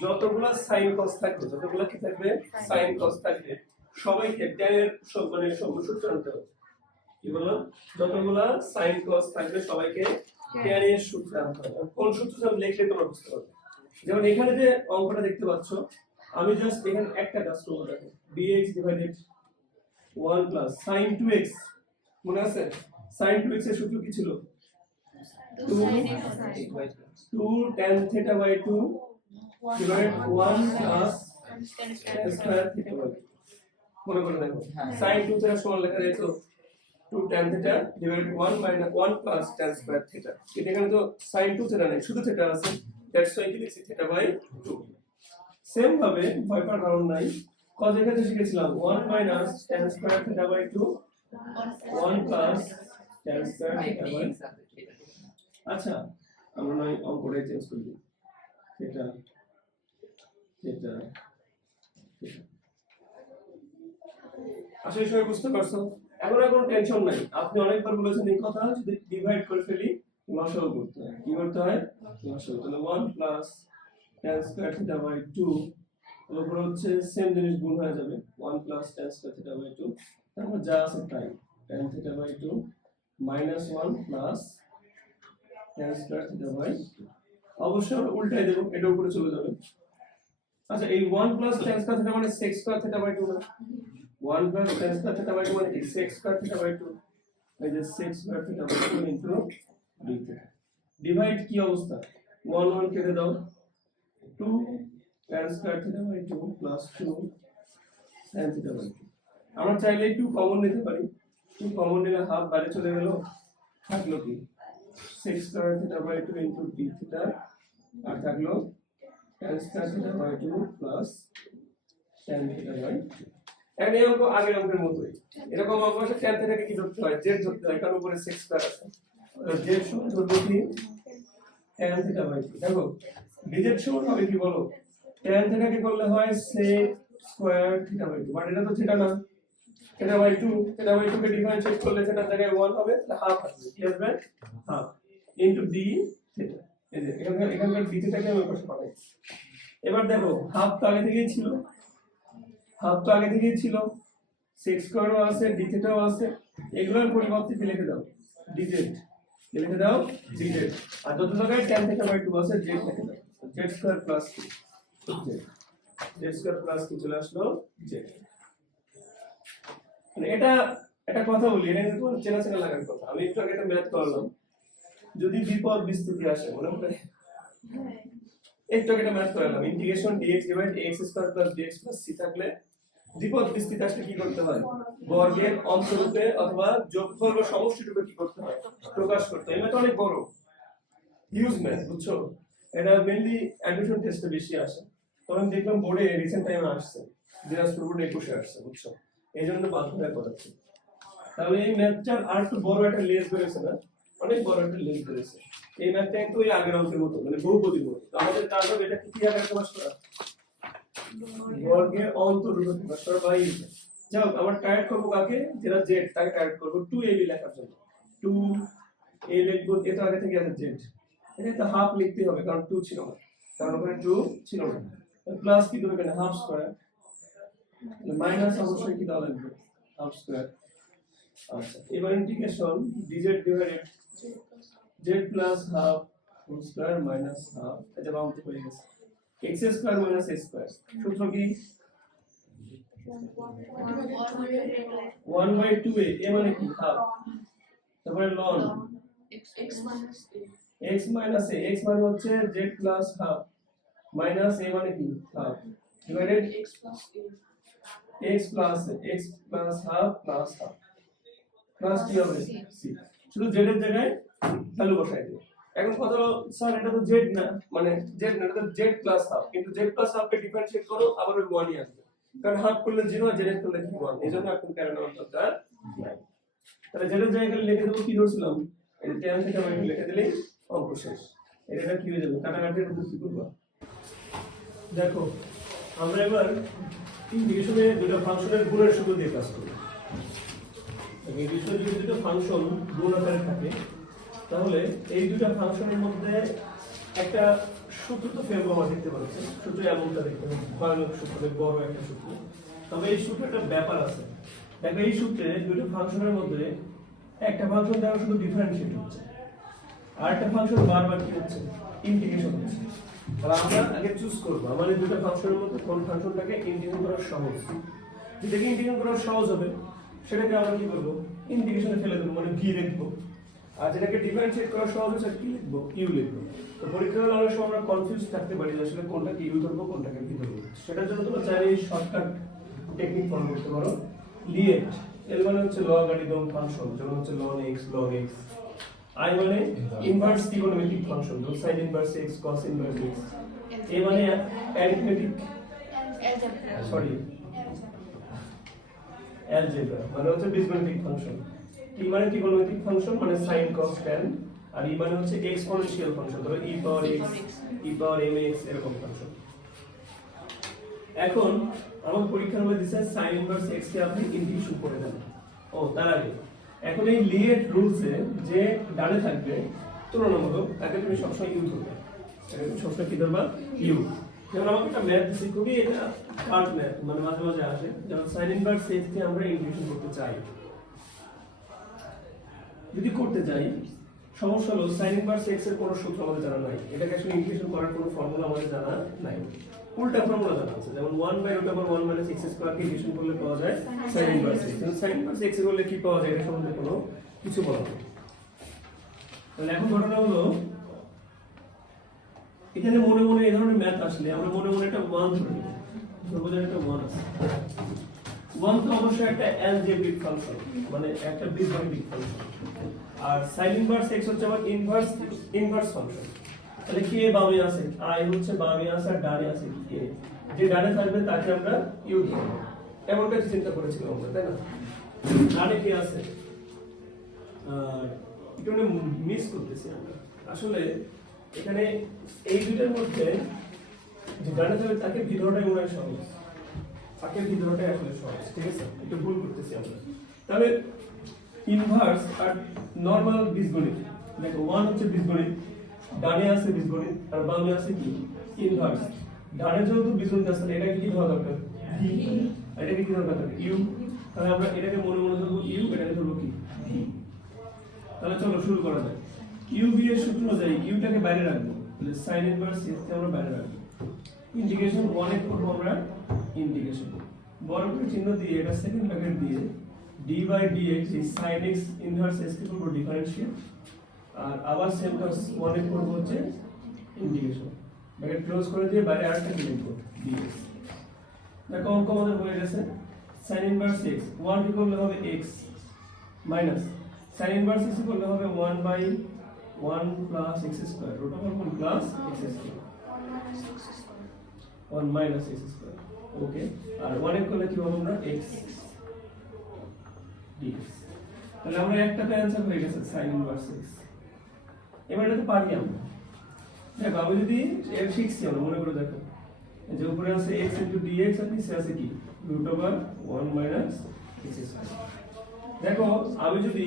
যতগুলা সাইন কস থাকবে, যতগুলা কি থাকবে, সাইন কস থাকবে, সবাইকে tan এর সব মানে সূত্র আনতে হবে। কি বললাম, যতগুলা সাইন কস থাকবে সবাইকে tan এর সূত্র আনতে হবে। কোন সূত্র আমি লিখলে তোমরা বুঝতে পারবে। যেমন এখানে যে অঙ্কটা দেখতে পাচ্ছ, আমি জাস্ট এখানে একটা কাজ করব, দেখো dx divided 1 plus sin 2x, মনে আছে sin 2x এর সূত্র কি ছিল, 2 tan theta by 2 divided 1 plus tan square theta by 2। মনে করে দেখো sin 2 theta সমান লেখা যায় তো 2 tan theta divided 1 minus 1 plus tan square theta। কিন্তু এখানে তো sin 2 theta নেই, শুধু theta আছে, দ্যাটস ওয়াই কি লিখছি theta by 2। সেম ভাবে ভয় পাওয়ার কারণ নাই, cos এর ক্ষেত্রে শিখেছিলাম 1 minus tan square theta by 2 1 plus tan square theta by 2। আচ্ছা আমরা নয় অঙ্কটা চেঞ্জ করে দিই, theta theta theta। আসলে সবাই বুঝতে পারছো? এখন আর কোনো টেনশন নাই, আপনি অনেকবার বলেছেন এই কথা, যদি ডিভাইড করে ফেলি লসাগু করতে হয়, কি করতে হয় লসাগু। তাহলে 1 plus tan square theta by 2 এর উপর হচ্ছে সেম জিনিস গুণ হয়ে যাবে 1 plus tan square theta by 2, তারপর যা আছে তাই tan theta by 2 minus 1 plus tan square theta by 2। অবশ্যই আমরা উল্টাই দেব, এটা উপরে চলে যাবে। আচ্ছা এই 1 প্লাস tan স্কয়ার থিটা মানে sec স্কয়ার থিটা বাই 2 না, 1 plus tan square theta by 2 মানে sec স্কয়ার থিটা বাই 2, এই যে sec square theta by 2 into d theta. Divide কি অবস্থা, 1 1 কেটে দাও, 2 tan square theta by 2 plus 2 tan theta by 2। আমরা চাইলে 2 কমন নিতে পারি, 2 কমন নিলে হাফ বাইরে চলে গেল, থাকলো কি sec square theta by 2 into d theta, আর থাকলো tan square theta by 2 plus tan theta by 2। এখন এই অঙ্ক আগের অঙ্কের মতোই, এরকম অঙ্ক আছে tan থিটাকে কি ধরতে হয়, z ধরতে হয়, কারণ উপরে sec স্কয়ার আছে, z সমান ধরবো কি tan থিটা বাই 2। দেখো dz সমান হবে কি বলো, tan থিটা কে করলে হয় sec square theta by 2, but এটা তো থিটা না, থিটা বাই 2, থিটা বাই 2 কে ডিফারেন্সিয়েট করলে থিটার জায়গায় 1 হবে, তাহলে হাফ আসবে, কি আসবে হাফ ইনটু d থিটা। এই যে এখানকার d থিটাকে আমি পাশে পাঠাই। এবার দেখো হাফ তো আগে থেকেই ছিল, হাফ তো আগে থেকেই ছিল, sec স্কয়ারও আছে d থিটাও আছে, এগুলোর পরিবর্তে কি লিখে দাও dz, লিখে দাও dz, আর যত জায়গায় tan থিটা বাই 2 আছে z লিখে দাও, z স্কয়ার প্লাস কি z স্কয়ার প্লাস কি চলে আসলো z। মানে এটা একটা কথা বলি, এটা কিন্তু চেনা চেনা লাগার কথা। আমি একটু আগে একটা ম্যাথ করলাম, যদি বিপদ বিস্তৃতি আসে মনে পড়ে, একটু আগে একটা ম্যাথ করলাম, integration dx divide x square plus dx plus c থাকলে বিপদ বিস্তৃতি আসলে কি করতে হয়, বর্গের অন্তরূপে অথবা যোগফল বা সমষ্টিরূপে কি করতে হয়, প্রকাশ করতে হয়। এটা অনেক বড় হিউজ ম্যাথ, বুঝছো, এটা মেইনলি অ্যাডমিশন টেস্টে বেশি আসে, তখন দেখলাম বোর্ডে রিসেন্ট টাইমে আসছে, দিনাজপুর বোর্ডে 21 আসছে, বুঝছো, এই জন্য বাধ্য হয়ে করাচ্ছি। তাহলে এই ম্যাথটার আর একটু বড় একটা লেস বেরোছে না, অনেক বড় একটা লেস বেরোছে। এই ম্যাথটা একটু ওই আগের অঙ্কের মতো, মানে বহুপদী মতো। তো আমাদের কাজ হবে এটা কি আকারে প্রকাশ করা, বর্গের অন্তরূপে প্রকাশ করা বাই। যাও আমরা টাইপ করব কাকে, যেটা z তাকে টাইপ করব 2ab লেখার জন্য, 2a লিখবো, এটা আগে থেকে আছে z, এটা তো হাফ লিখতে হবে কারণ 2 ছিল না, কারণ ওখানে 2 ছিল না, প্লাস কি দেবে এখানে হাফ স্কয়ার, মাইনাস অবশ্যই কি দেওয়া লাগবে হাফ স্কয়ার। আচ্ছা এবার integration dz divided z plus half whole square minus half, এটা বাউন্ড হয়ে গেছে x square minus a square. সূত্র কি 1/2a, a মানে কি হাফ, তারপরে ln x minus a, x মানে হচ্ছে z plus half minus a মানে কি half divided x plus half plus half plus কি হবে c, শুধু z এর জায়গায় ভ্যালু বসাই দিও। এখন কথা হলো স্যার এটা তো z না, মানে z না, এটা তো z প্লাস হাফ, কিন্তু z প্লাস হাফ কে ডিফারেন্সিয়েট করো আবার ওই 1 ই আসবে, কারণ হাফ করলে 0 আর z করলে কি 1, এজন্য এখন কারণ দরকার নাই। তাহলে z এর জায়গায় লিখে দেব কি ধরছিলাম, এই tan থিটা বাই 2 লিখে দিলেই অঙ্ক শেষ। এটা কি হয়ে যাবে, কাটাকাটির উপর কি করব। দেখো আমরা এবার ইন্টিগ্রেশনে দুটো ফাংশনের গুণের সূত্র দিয়ে কাজ করব। এই বিষয়ে যদি দুটো ফাংশন গুণ আকারে থাকে তাহলে এই দুটো ফাংশনের মধ্যে একটা সূত্র তো ফেলবো, আমরা দেখতে পাচ্ছি সূত্র এমনটা দেখতে হবে, ভয়ানক সূত্র, বড় একটা সূত্র। তবে এই সূত্রে একটা ব্যাপার আছে, দেখো এই সূত্রে দুটো ফাংশনের মধ্যে একটা ফাংশন দ্বারা শুধু ডিফারেন্সিয়েট হচ্ছে, আর একটা ফাংশন বারবার কি হচ্ছে ইন্টিগ্রেশন হচ্ছে। তাহলে আমরা আগে চুজ করব আমাদের দুটো ফাংশনের মধ্যে কোন ফাংশনটাকে ইন্টিগ্রেট করা সহজ, যেটাকে ইন্টিগ্রেট করা সহজ হবে সেটাকে আমরা কি করব ইন্টিগ্রেশনে ফেলে দেব, মানে ভি লিখব, আর যেটাকে ডিফারেন্সিয়েট করা সহজ হবে সেটা কি লিখব ইউ লিখব। তো পরীক্ষার হলে অনেক সময় আমরা কনফিউজ থাকতে পারি যে আসলে কোনটাকে ইউ ধরবো কোনটাকে ভি ধরবো। সেটার জন্য তোমরা চাইলে এই শর্টকাট টেকনিক ফলো করতে পারো। লিয়েট এর মানে হচ্ছে লগারিদম ফাংশন, যেমন হচ্ছে ln x log x। I মানে ইনভার্স ত্রিকোণমিতিক ফাংশন, তো sin inverse x cos inverse x। A মানে অ্যারিথমেটিক অ্যালজেব্রা, মানে হচ্ছে বীজগণিতিক ফাংশন। T মানে ত্রিকোণমিতিক ফাংশন, মানে sin cos tan, আর E মানে হচ্ছে এক্সপোনেনশিয়াল ফাংশন, ধরো e পাওয়ার x e পাওয়ার mx এরকম ফাংশন। এখন আমার পরীক্ষার মধ্যে দিছে sin ইনভার্স x কে আপনি ইন্টিগ্রেশন করে দেন, ও তার আগে এখন এই লিয়েট রুলসে যে ডানে থাকবে তুলনামূলক তাকে তুমি সবসময় ইউ ধরবে, তাকে তুমি সবসময় কি ধরবা ইউ। যেমন আমাকে একটা ম্যাথ দিচ্ছি, খুবই এটা হার্ড ম্যাথ, মানে মাঝে মাঝে আসে, যেমন সাইন ইনভার্স এক্স কে আমরা ইন্টিগ্রেশন করতে চাই। যদি করতে চাই সমস্যা হলো সাইন ইনভার্স এক্স এর কোনো সূত্র আমাদের জানা নাই, এটাকে আসলে ইন্টিগ্রেশন করার কোনো ফর্মুলা আমাদের জানা নাই, উল্টা ফর্মুলা জানা আছে। যেমন 1/√1 - x² কে ইন্টিগ্রেশন করলে পাওয়া যায় সাইন ইনভার্স এক্স, কিন্তু সাইন ইনভার্স এক্স করলে কি পাওয়া যায় এটা সম্বন্ধে কোনো কিছু বলা নেই। তাহলে এখন ঘটনা হলো এখানে মনে মনে এই ধরনের ম্যাথ আসলে আমরা মনে মনে একটা 1 ধরে নিই, ধরবো যে একটা 1 আছে। 1 তো অবশ্যই একটা অ্যালজেব্রিক ফাংশন, মানে একটা বীজগণিতিক ফাংশন, আর sin ইনভার্স x হচ্ছে আমার ইনভার্স ফাংশন। তাহলে কে বামে আছে, i হচ্ছে বামে আছে আর ডানে আছে কে, যে ডানে থাকবে তাকে আমরা ইউ ধরব, এমন কিছু চিন্তা করেছিলাম আমরা, তাই না? ডানে কে আছে একটু মিস করতেছি আমরা, আসলে এখানে এই দুইটার মধ্যে যে ডানে থাকবে তাকে ভিতরটাই মনে হয় সহজ, তাকে ভিতরটাই আসলে সহজ, ঠিক আছে? একটু ভুল করতেছি আমরা। তাহলে ইনভার্স আর নরমাল বীজগণিত, দেখো 1 হচ্ছে বীজগণিত, ডানে আছে বীজগণিত আর বামে আছে কি ইনভার্স। ডানে যেহেতু বীজগণিত আছে এটাকে কি ধরা দরকার ভি, আর এটাকে কি ধরা দরকার ইউ। তাহলে আমরা এটাকে মনে মনে ধরবো ইউ, এটাকে ধরবো কি ভি। তাহলে চলো শুরু করা যাক। ইউ ভি এর সূত্র অনুযায়ী ইউটাকে বাইরে রাখবো, তাহলে sin ইনভার্স x কে আমরা বাইরে রাখবো। ইন্টিগ্রেশন 1 এ করব আমরা ইন্টিগ্রেশন বড় করে চিহ্ন দিয়ে এটা সেকেন্ড ব্র্যাকেট দিয়ে d/dx এই sin x ইনভার্স s কে করব ডিফারেন্সিয়েট, আর আবার সেম কাজ 1 এ করব হচ্ছে ইন্টিগ্রেশন, ব্র্যাকেট ক্লোজ করে দিয়ে বাইরে আরেকটা কি লিখব dx। দেখো অঙ্ক আমাদের হয়ে গেছে sin ইনভার্স x 1 কি করলে হবে x minus sin inverse x করলে হবে 1/1 plus x square root over 1 plus x square 1 minus x square, okay. আর 1 এর করলে কি হবে আমরা x dx। তাহলে আমরা একটাতে অ্যানসার হয়ে গেছে sin ইনভার্স x। এবার এটাতে পারি আমরা, দেখো আমি যদি এর শিখছি আমরা মনে করে দেখো যে উপরে আছে x dx আর নিচে আছে কি root over 1 minus x square. দেখো আমি যদি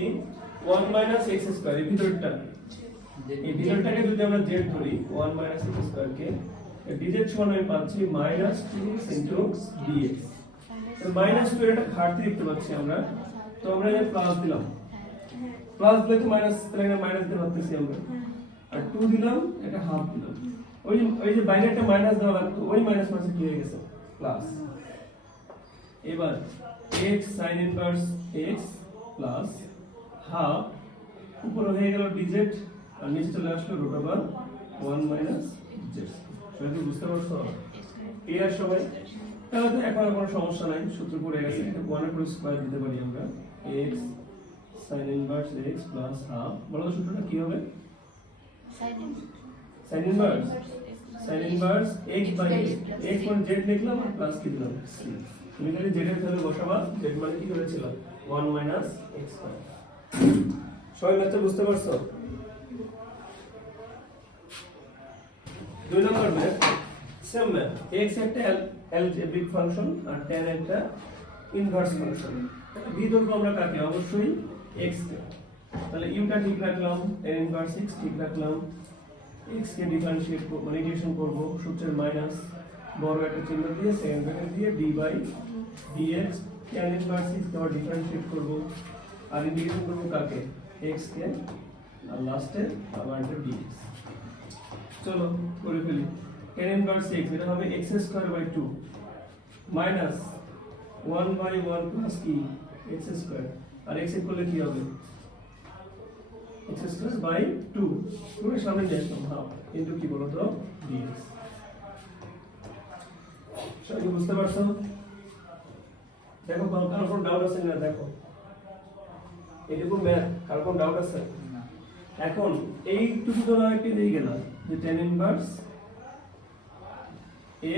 1 মাইনাস x স্কয়ার এই ভিতরটাকে যদি আমরা z ধরি 1 মাইনাস x স্কয়ার কে dz সমান আমি পাচ্ছি মাইনাস 2x dx। তো মাইনাস 2 এর একটা ঘাটতি দেখতে পাচ্ছি আমরা, তো আমরা এই প্লাস দিলাম, প্লাস দিলে তো মাইনাস, তাহলে মাইনাস দিয়ে ভাবতেছি আমরা, আর 2 দিলাম এটা হাফ দিলাম, ওই যে বাইরে একটা মাইনাস দেওয়া লাগতো ওই মাইনাস মাইনাস কি হয়ে গেছে প্লাস। এবার x sin inverse x plus half উপরে হয়ে গেল dz আর নিচে চলে আসলো রুট ওভার 1 মাইনাস z। সবাই কি বুঝতে পারছো? ক্লিয়ার সবাই? তাহলে তো এখন আর কোনো সমস্যা নাই, সূত্র পড়ে গেছে, এটা 1 এর পুরো স্কয়ার দিতে পারি আমরা, x sin inverse x plus half. বলো তো সূত্রটা কি হবে? sin inverse x by x মানে z লিখলাম আর প্লাস কি দিলাম c। তুমি খালি z এর ভ্যালু বসাবা, z মানে কি করেছিল 1 মাইনাস x স্কয়ার। সবাই ম্যাথটা বুঝতে পারছো? 2 নম্বর ম্যাথ সেম ম্যাথ, x একটা অ্যালজেব্রিক ফাংশন আর tan একটা ইনভার্স ফাংশন। v ধরবো আমরা কাকে, অবশ্যই x কে। তাহলে u টা ঠিক রাখলাম, tan ইনভার্স x ঠিক রাখলাম, x কে ডিফারেন্সিয়েট মানে ইন্টিগ্রেশন করব সূত্রের মাইনাস বড় একটা চিহ্ন দিয়ে সেকেন্ড ব্র্যাকেট দিয়ে d/dx tan ইনভার্স x কে আবার ডিফারেন্সিয়েট করব আর ইন্টিগ্রেশন করব কাকে x কে, আর লাস্টে আবার একটা dx। চলো করে ফেলি। tan ইনভার্স x এটা হবে x²/2 মাইনাস 1/1 প্লাস কি x² আর x এর করলে কি হবে x²/2 পুরো সামনে নিয়ে আসলাম হাফ ইনটু কি বলো তো dx। সবাই বুঝতে পারছো? দেখো কারো কোনো ডাউট আছে না? দেখো এইটুকু ম্যাথ কারো কোনো ডাউট আছে? এখন এইটুকু তো একটু দিয়ে গেলাম যে tan ইনভার্স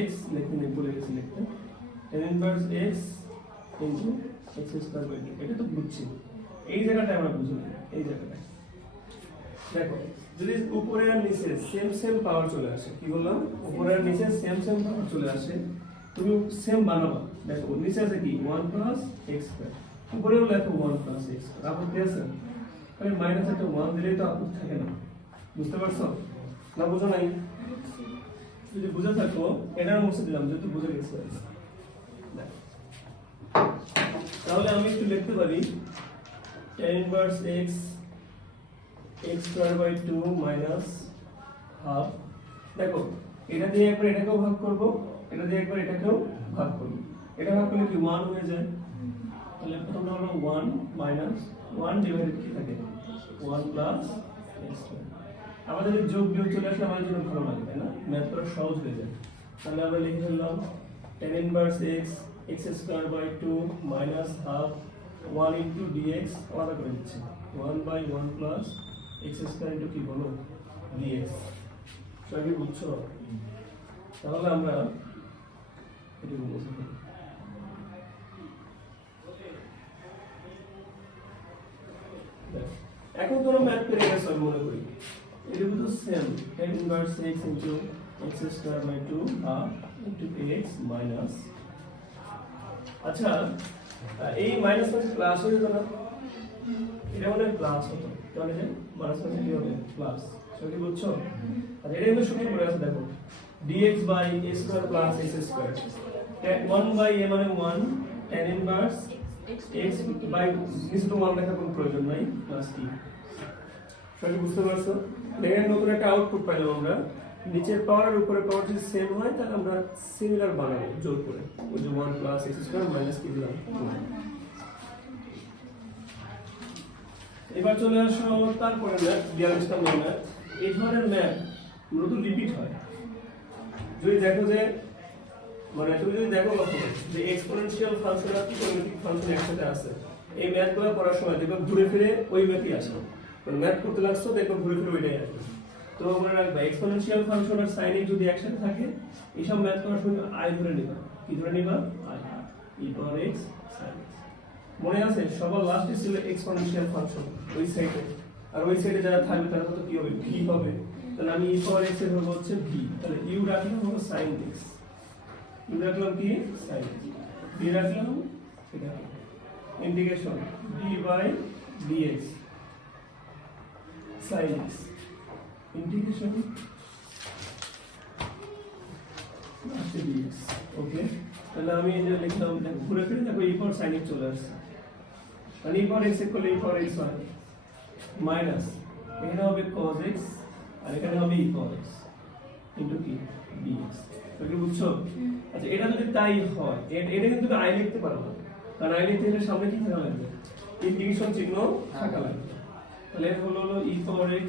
x লিখতে নেই, বলে গেছি লিখতে, tan inverse x into x²/2 এটা তো বুঝছি, এই জায়গাটা আমরা বুঝি না, এই জায়গাটা দেখো যদি উপরে আর নিচে সেম পাওয়ার চলে আসে, কি বললাম উপরে আর নিচে সেম পাওয়ার চলে আসে, তুমি সেম বানাবা। দেখো নিচে আছে কি 1 প্লাস x² উপরেও লেখো 1 প্লাস এক্স স্কয়ার, আপত্তি আছে? আমি মাইনাস একটা 1 দিলেই তো আপত্তি থাকে না, বুঝতে পারছো না? বুঝো নাই? যদি বুঝে থাকো এটার মুছে দিলাম, যেহেতু বুঝে গেছো। তাহলে আমি একটু লিখতে পারি tan inverse x x square by 2 minus half. দেখো এটা দিয়ে একবার এটাকেও ভাগ করব, এটা দিয়ে একবার এটাকেও ভাগ করব। এটা ভাগ করলে কি 1 হয়ে যায়, তাহলে প্রথমটা হলো 1 মাইনাস 1 ডিভাইডেড কি থাকে 1 প্লাস x স্কয়ার। আমাদের যদি যোগ বিয়োগ চলে আসলে আমাদের জন্য ভালো লাগে, তাই না? ম্যাথ করা সহজ হয়ে যায়। তাহলে আমরা লিখে ফেললাম tan inverse x x square by 2 minus half 1 into dx, আলাদা করে দিচ্ছি 1 by 1 plus x square into কি বলো dx। সবাই কি বুঝছো? তাহলে আমরা এটা বুঝতে পারি। এখন তোমরা ম্যাথ পেরে গেছো আমি মনে করি। এটা কিন্তু same tan inverse x into x square by 2 half into x minus, আচ্ছা এই মাইনাস মানে প্লাস হয়ে যেত না, এটা মানে প্লাস হতো, তাহলে যে মাইনাস মানে কি হবে প্লাস। সবাই বুঝছো? আর এটা কিন্তু সূত্র পড়ে আছে, দেখো dx by a square plus x square, 1 by a মানে 1 tan ইনভার্স x বাই নিচে তো 1 লেখার কোনো প্রয়োজন নাই, প্লাস কি। সবাই বুঝতে পারছো? দেখেন নতুন একটা আউটপুট পাইলাম আমরা, নিচের পাওয়ার আর উপরের পাওয়ার যদি সেম হয় তাহলে আমরা সিমিলার বানাবো যোগ করে, ওই যে 1 প্লাস x স্কয়ার মাইনাস কি দিলাম। এবার চলে আসো তারপরে ম্যাথ 42 নম্বর ম্যাথ। এই ধরনের ম্যাথ মূলত রিপিট হয় যদি দেখো যে মানে তুমি যদি দেখো যে এক্সপোনেনশিয়াল ফাংশন আর ত্রিকোণমিতিক ফাংশন একসাথে আছে, এই ম্যাথগুলো করার সময় দেখো ঘুরে ফিরে ওই ম্যাথই আসে, মানে ম্যাথ করতে লাগছো দেখো ঘুরে ফিরে ওইটাই আসবে। তো মনে রাখবা এক্সপোনেনশিয়াল ফাংশন আর সাইন যদি একসাথে থাকে এইসব ম্যাথ করার সময় আই ধরে নিবা, কি ধরে নিবা I E power x sin x। মনে আছে সবার লাস্টে ছিল এক্সপোনেনশিয়াল ফাংশন ওই সাইডে, আর ওই সাইডে যারা থাকবে তারা তো কি হবে ভি হবে, তাহলে আমি ই পাওয়ার x এর হবে হচ্ছে ভি, তাহলে ইউ রাখলাম হলো sin x, ইউ রাখলাম কি sin x, ভি রাখলাম এটা integration d by dx sin x integration dx। Okay, তাহলে আমি এই যে লিখলাম ঘুরে ফিরে দেখো e পাওয়ার sin x চলে আসছে, তাহলে e পাওয়ার x এর করলে e পাওয়ার x হয় মাইনাস এখানে হবে cos x আর এখানে হবে e পাওয়ার x ইনটু কি dx। তোমরা বুঝছো? আচ্ছা এটা যদি তাই হয় এটা কিন্তু i লিখতে পারো না, কারণ i লিখতে হলে সামনে কি থাকা লাগবে ইন্টিগ্রেশন চিহ্ন থাকা লাগবে। তাহলে এর হলো e power x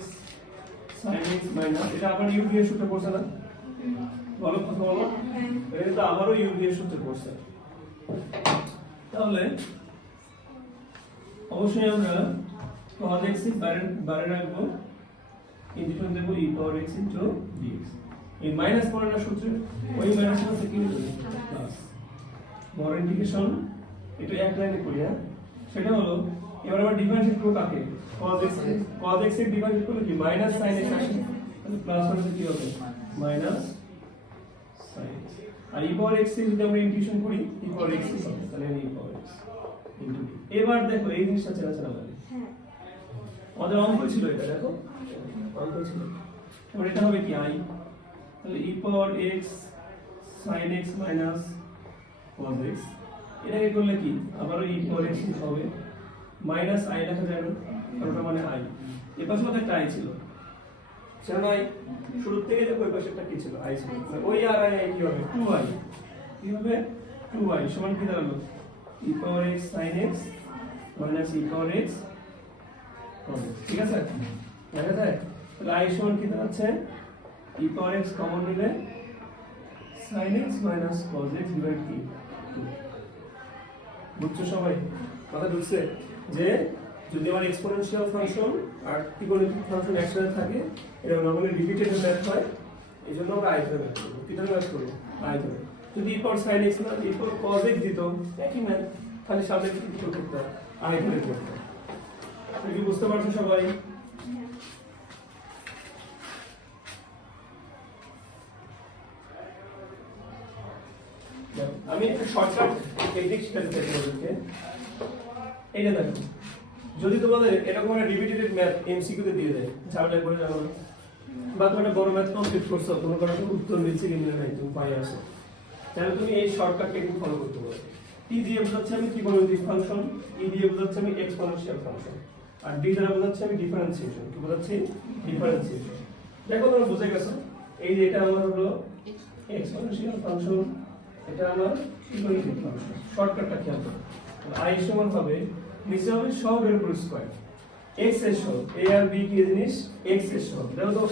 sin x minus এটা আবার u দিয়ে সূত্র পড়ছে না, বলো কথা বলো, এটা তো আবারও u দিয়ে সূত্র পড়ছে। তাহলে অবশ্যই আমরা cos x এর বাইরে রাখবো, ইন্টিগ্রেশন দেব e power x into dx। এই মাইনাস পরে না সূত্র ওই মাইনাস আছে কি প্লাস বড় ইন্টিগ্রেশন এটা এক লাইনে করি, হ্যাঁ সেটা হলো এবার আমরা ডিফারেন্সিয়েট করব কাকে cos x এর ডিফারেন্সিয়েট করলে কি মাইনাস sin x আসে, তাহলে প্লাস হবে কি হবে মাইনাস sin x, আর e পাওয়ার x এর যদি আমরা ইন্টিগ্রেশন করি e পাওয়ার x হবে, তাহলে e power x into d। এবার দেখো এই জিনিসটা চেনা লাগে, আমাদের অঙ্ক ছিল এটা, দেখো অঙ্ক ছিল, এবার এটা হবে কি i, তাহলে e power x sin x minus cos x, এটাকে করলে কি আবারও e পাওয়ার x হবে মাইনাস i লেখা যাবে কারণ ওটা মানে i, এই পাশে আমাদের একটা i ছিল সেটা নয়, শুরু থেকে দেখো ওই পাশেটা কি ছিল i ছিল, ওই আর i কি হবে 2i, কি হবে 2i সমান কি দাঁড়ালো e power x sin x minus e power x cos x। ঠিক আছে দেখা যায়, তাহলে i সমান কি দাঁড়াচ্ছে e পাওয়ার x কমন নিলে sin x minus cos x divide কি 2। বুঝছো সবাই কথা ঢুকছে যে যদি আমার এক্সপোনেনশিয়াল ফাংশন আর ত্রিকোণমিতিক ফাংশন একসাথে থাকে এটা নরমালি রিপিটেড ম্যাথ হয়, এইজন্য আমরা i ধরে ম্যাথ করব, কি ধরে ম্যাথ করব i ধরে। যদি e পাওয়ার sin x না e পাওয়ার cos x দিত একই ম্যাথ, খালি সামনে কি করতে হবে i ধরে করতে। কি বুঝতে পারছো সবাই? আমি একটা শর্টকাট টেকনিক শেখাতে চাই তোমাদেরকে। এইটা দেখো, যদি তোমাদের এরকম একটা রিপিটেড ম্যাথ এমসিকিউ তে দিয়ে দেয়, ঝামেলা করে যাবো না, বা তুমি একটা বড় ম্যাথ কমপ্লিট করছো, তোমার কোনো একটা উত্তর মিলছে কি মিলে নাই, তুমি পাই আসো, তাহলে তুমি এই শর্টকাট টেকনিক ফলো করতে পারো। টি দিয়ে বোঝাচ্ছে আমি ত্রিকোণমিতিক ফাংশন, ই দিয়ে বোঝাচ্ছে আমি এক্সপোনেনশিয়াল ফাংশন, আর ডি দ্বারা বোঝাচ্ছে আমি ডিফারেন্সিয়েশন। কি বোঝাচ্ছি? ডিফারেন্সিয়েশন। দেখো তোমরা বুঝে গেছো, এই যে এটা আমার হলো এক্সপোনেনশিয়াল ফাংশন, এটা আমার ত্রিকোণমিতিক ফাংশন। শর্টকাটটা খেয়াল করো, আই সমান হবে নিচে হবে সব এর উপর স্কয়ার, x এর সহগ, a আর b কি জিনিস? x এর সহগ। দেখো তো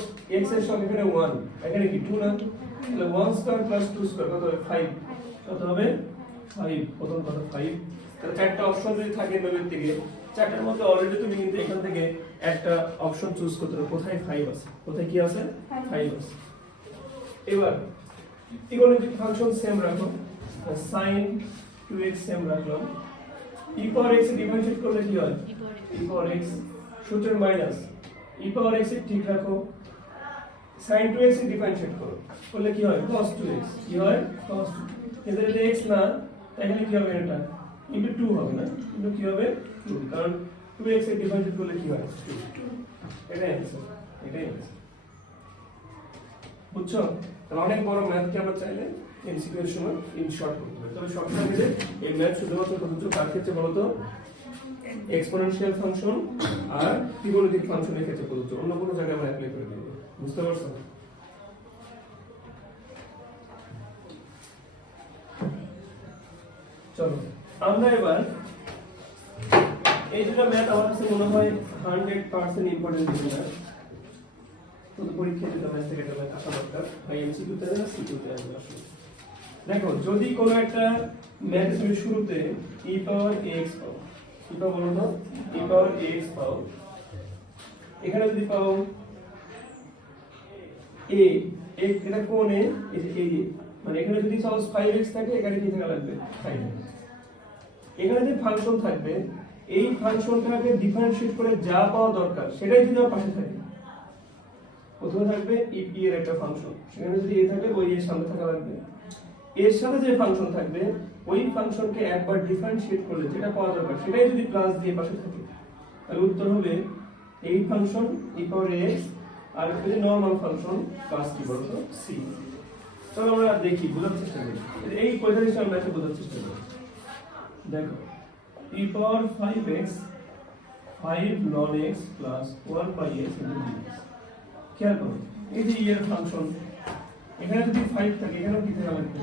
x এর সহগ এখানে 1, এখানে কি 2 না, তাহলে 1 স্কয়ার প্লাস 2 স্কয়ার কত হবে? 5। কত হবে? 5। প্রথম কথা 5। তাহলে চারটা অপশন যদি থাকে নলের থেকে, চারটার মধ্যে অলরেডি তুমি কিন্তু এখান থেকে একটা অপশন চুজ করতে পারো। কোথায় 5 আছে? কোথায় কি আছে? 5 আছে। এবার ত্রিকোণমিতিক ফাংশন সেম রাখো, sin 2x সেম রাখলাম, e পাওয়ার x এ ডিফারেন্সিয়েট করলে কি হয়? e পাওয়ার x, সূত্রের মাইনাস e পাওয়ার x এ ঠিক রাখো, sin 2x এ ডিফারেন্সিয়েট করো, করলে কি হয়? cos 2x। কি হয়? cos 2। কিন্তু এটা x না, তাহলে কি হবে? এটা into 2 হবে না, কিন্তু কি হবে? 2, কারণ 2x এ ডিফারেন্সিয়েট করলে কি হয়? 2। এটাই आंसर, এটাই आंसर। বুঝছো? তাহলে অনেক বড় ম্যাথকে আমরা চাইলে এমসিকিউ এর সময় ইন শর্ট করতে পারি। তবে শর্টকাট দিলে এই ম্যাথ শুধুমাত্র প্রযোজ্য কার ক্ষেত্রে বলো তো? এক্সপোনেনশিয়াল ফাংশন আর ত্রিকোণমিতিক ফাংশনের ক্ষেত্রে প্রযোজ্য, অন্য কোনো জায়গায় আমরা অ্যাপ্লাই করে দেব। বুঝতে পারছো? চলো আমরা এবার এই দুটো ম্যাথ আমার কাছে মনে হয় 100% ইম্পর্টেন্ট দিবে না, তো পরীক্ষায় দিতে ম্যাথ থেকে এটা আসা দরকার, বা এমসিকিউ তে না সিকিউ তে আসবে আসলে। দেখো যদি কোনো একটা ম্যাথ তুমি শুরুতে e পাওয়ার x পাও, কি পাও বলো তো? e পাওয়ার x পাও, এখানে যদি পাও a, এটা কোন a? এই যে a, মানে এখানে যদি সাপোজ 5x থাকে, এখানে কি থাকা লাগবে? 5x। এখানে যে ফাংশন থাকবে, এই ফাংশনটাকে ডিফারেন্সিয়েট করে যা পাওয়া দরকার সেটাই যদি আমার পাশে থাকে, প্রথমে থাকবে e এর একটা ফাংশন, সেখানে যদি a থাকে ওই এর সামনে থাকা লাগবে, এর সাথে যে ফাংশন থাকবে ওই ফাংশনকে একবার ডিফারেন্সিয়েট করলে যেটা পাওয়া দরকার সেটাই যদি প্লাস দিয়ে পাশে থাকে, তাহলে উত্তর হবে এই ফাংশন e পাওয়ার x আর এই নরমাল ফাংশন প্লাস কি বলতো? c। চলো আমরা দেখি, বোঝার চেষ্টা করি এই পদ্ধতিটা আমরা একটু বোঝার চেষ্টা করি। দেখো e পাওয়ার 5x 5 ln x plus 1 pi x into dx। খেয়াল করো এই যে এর ফাংশন, এখানে যদি 5 থাকে, এখানে কি থাকা লাগবে?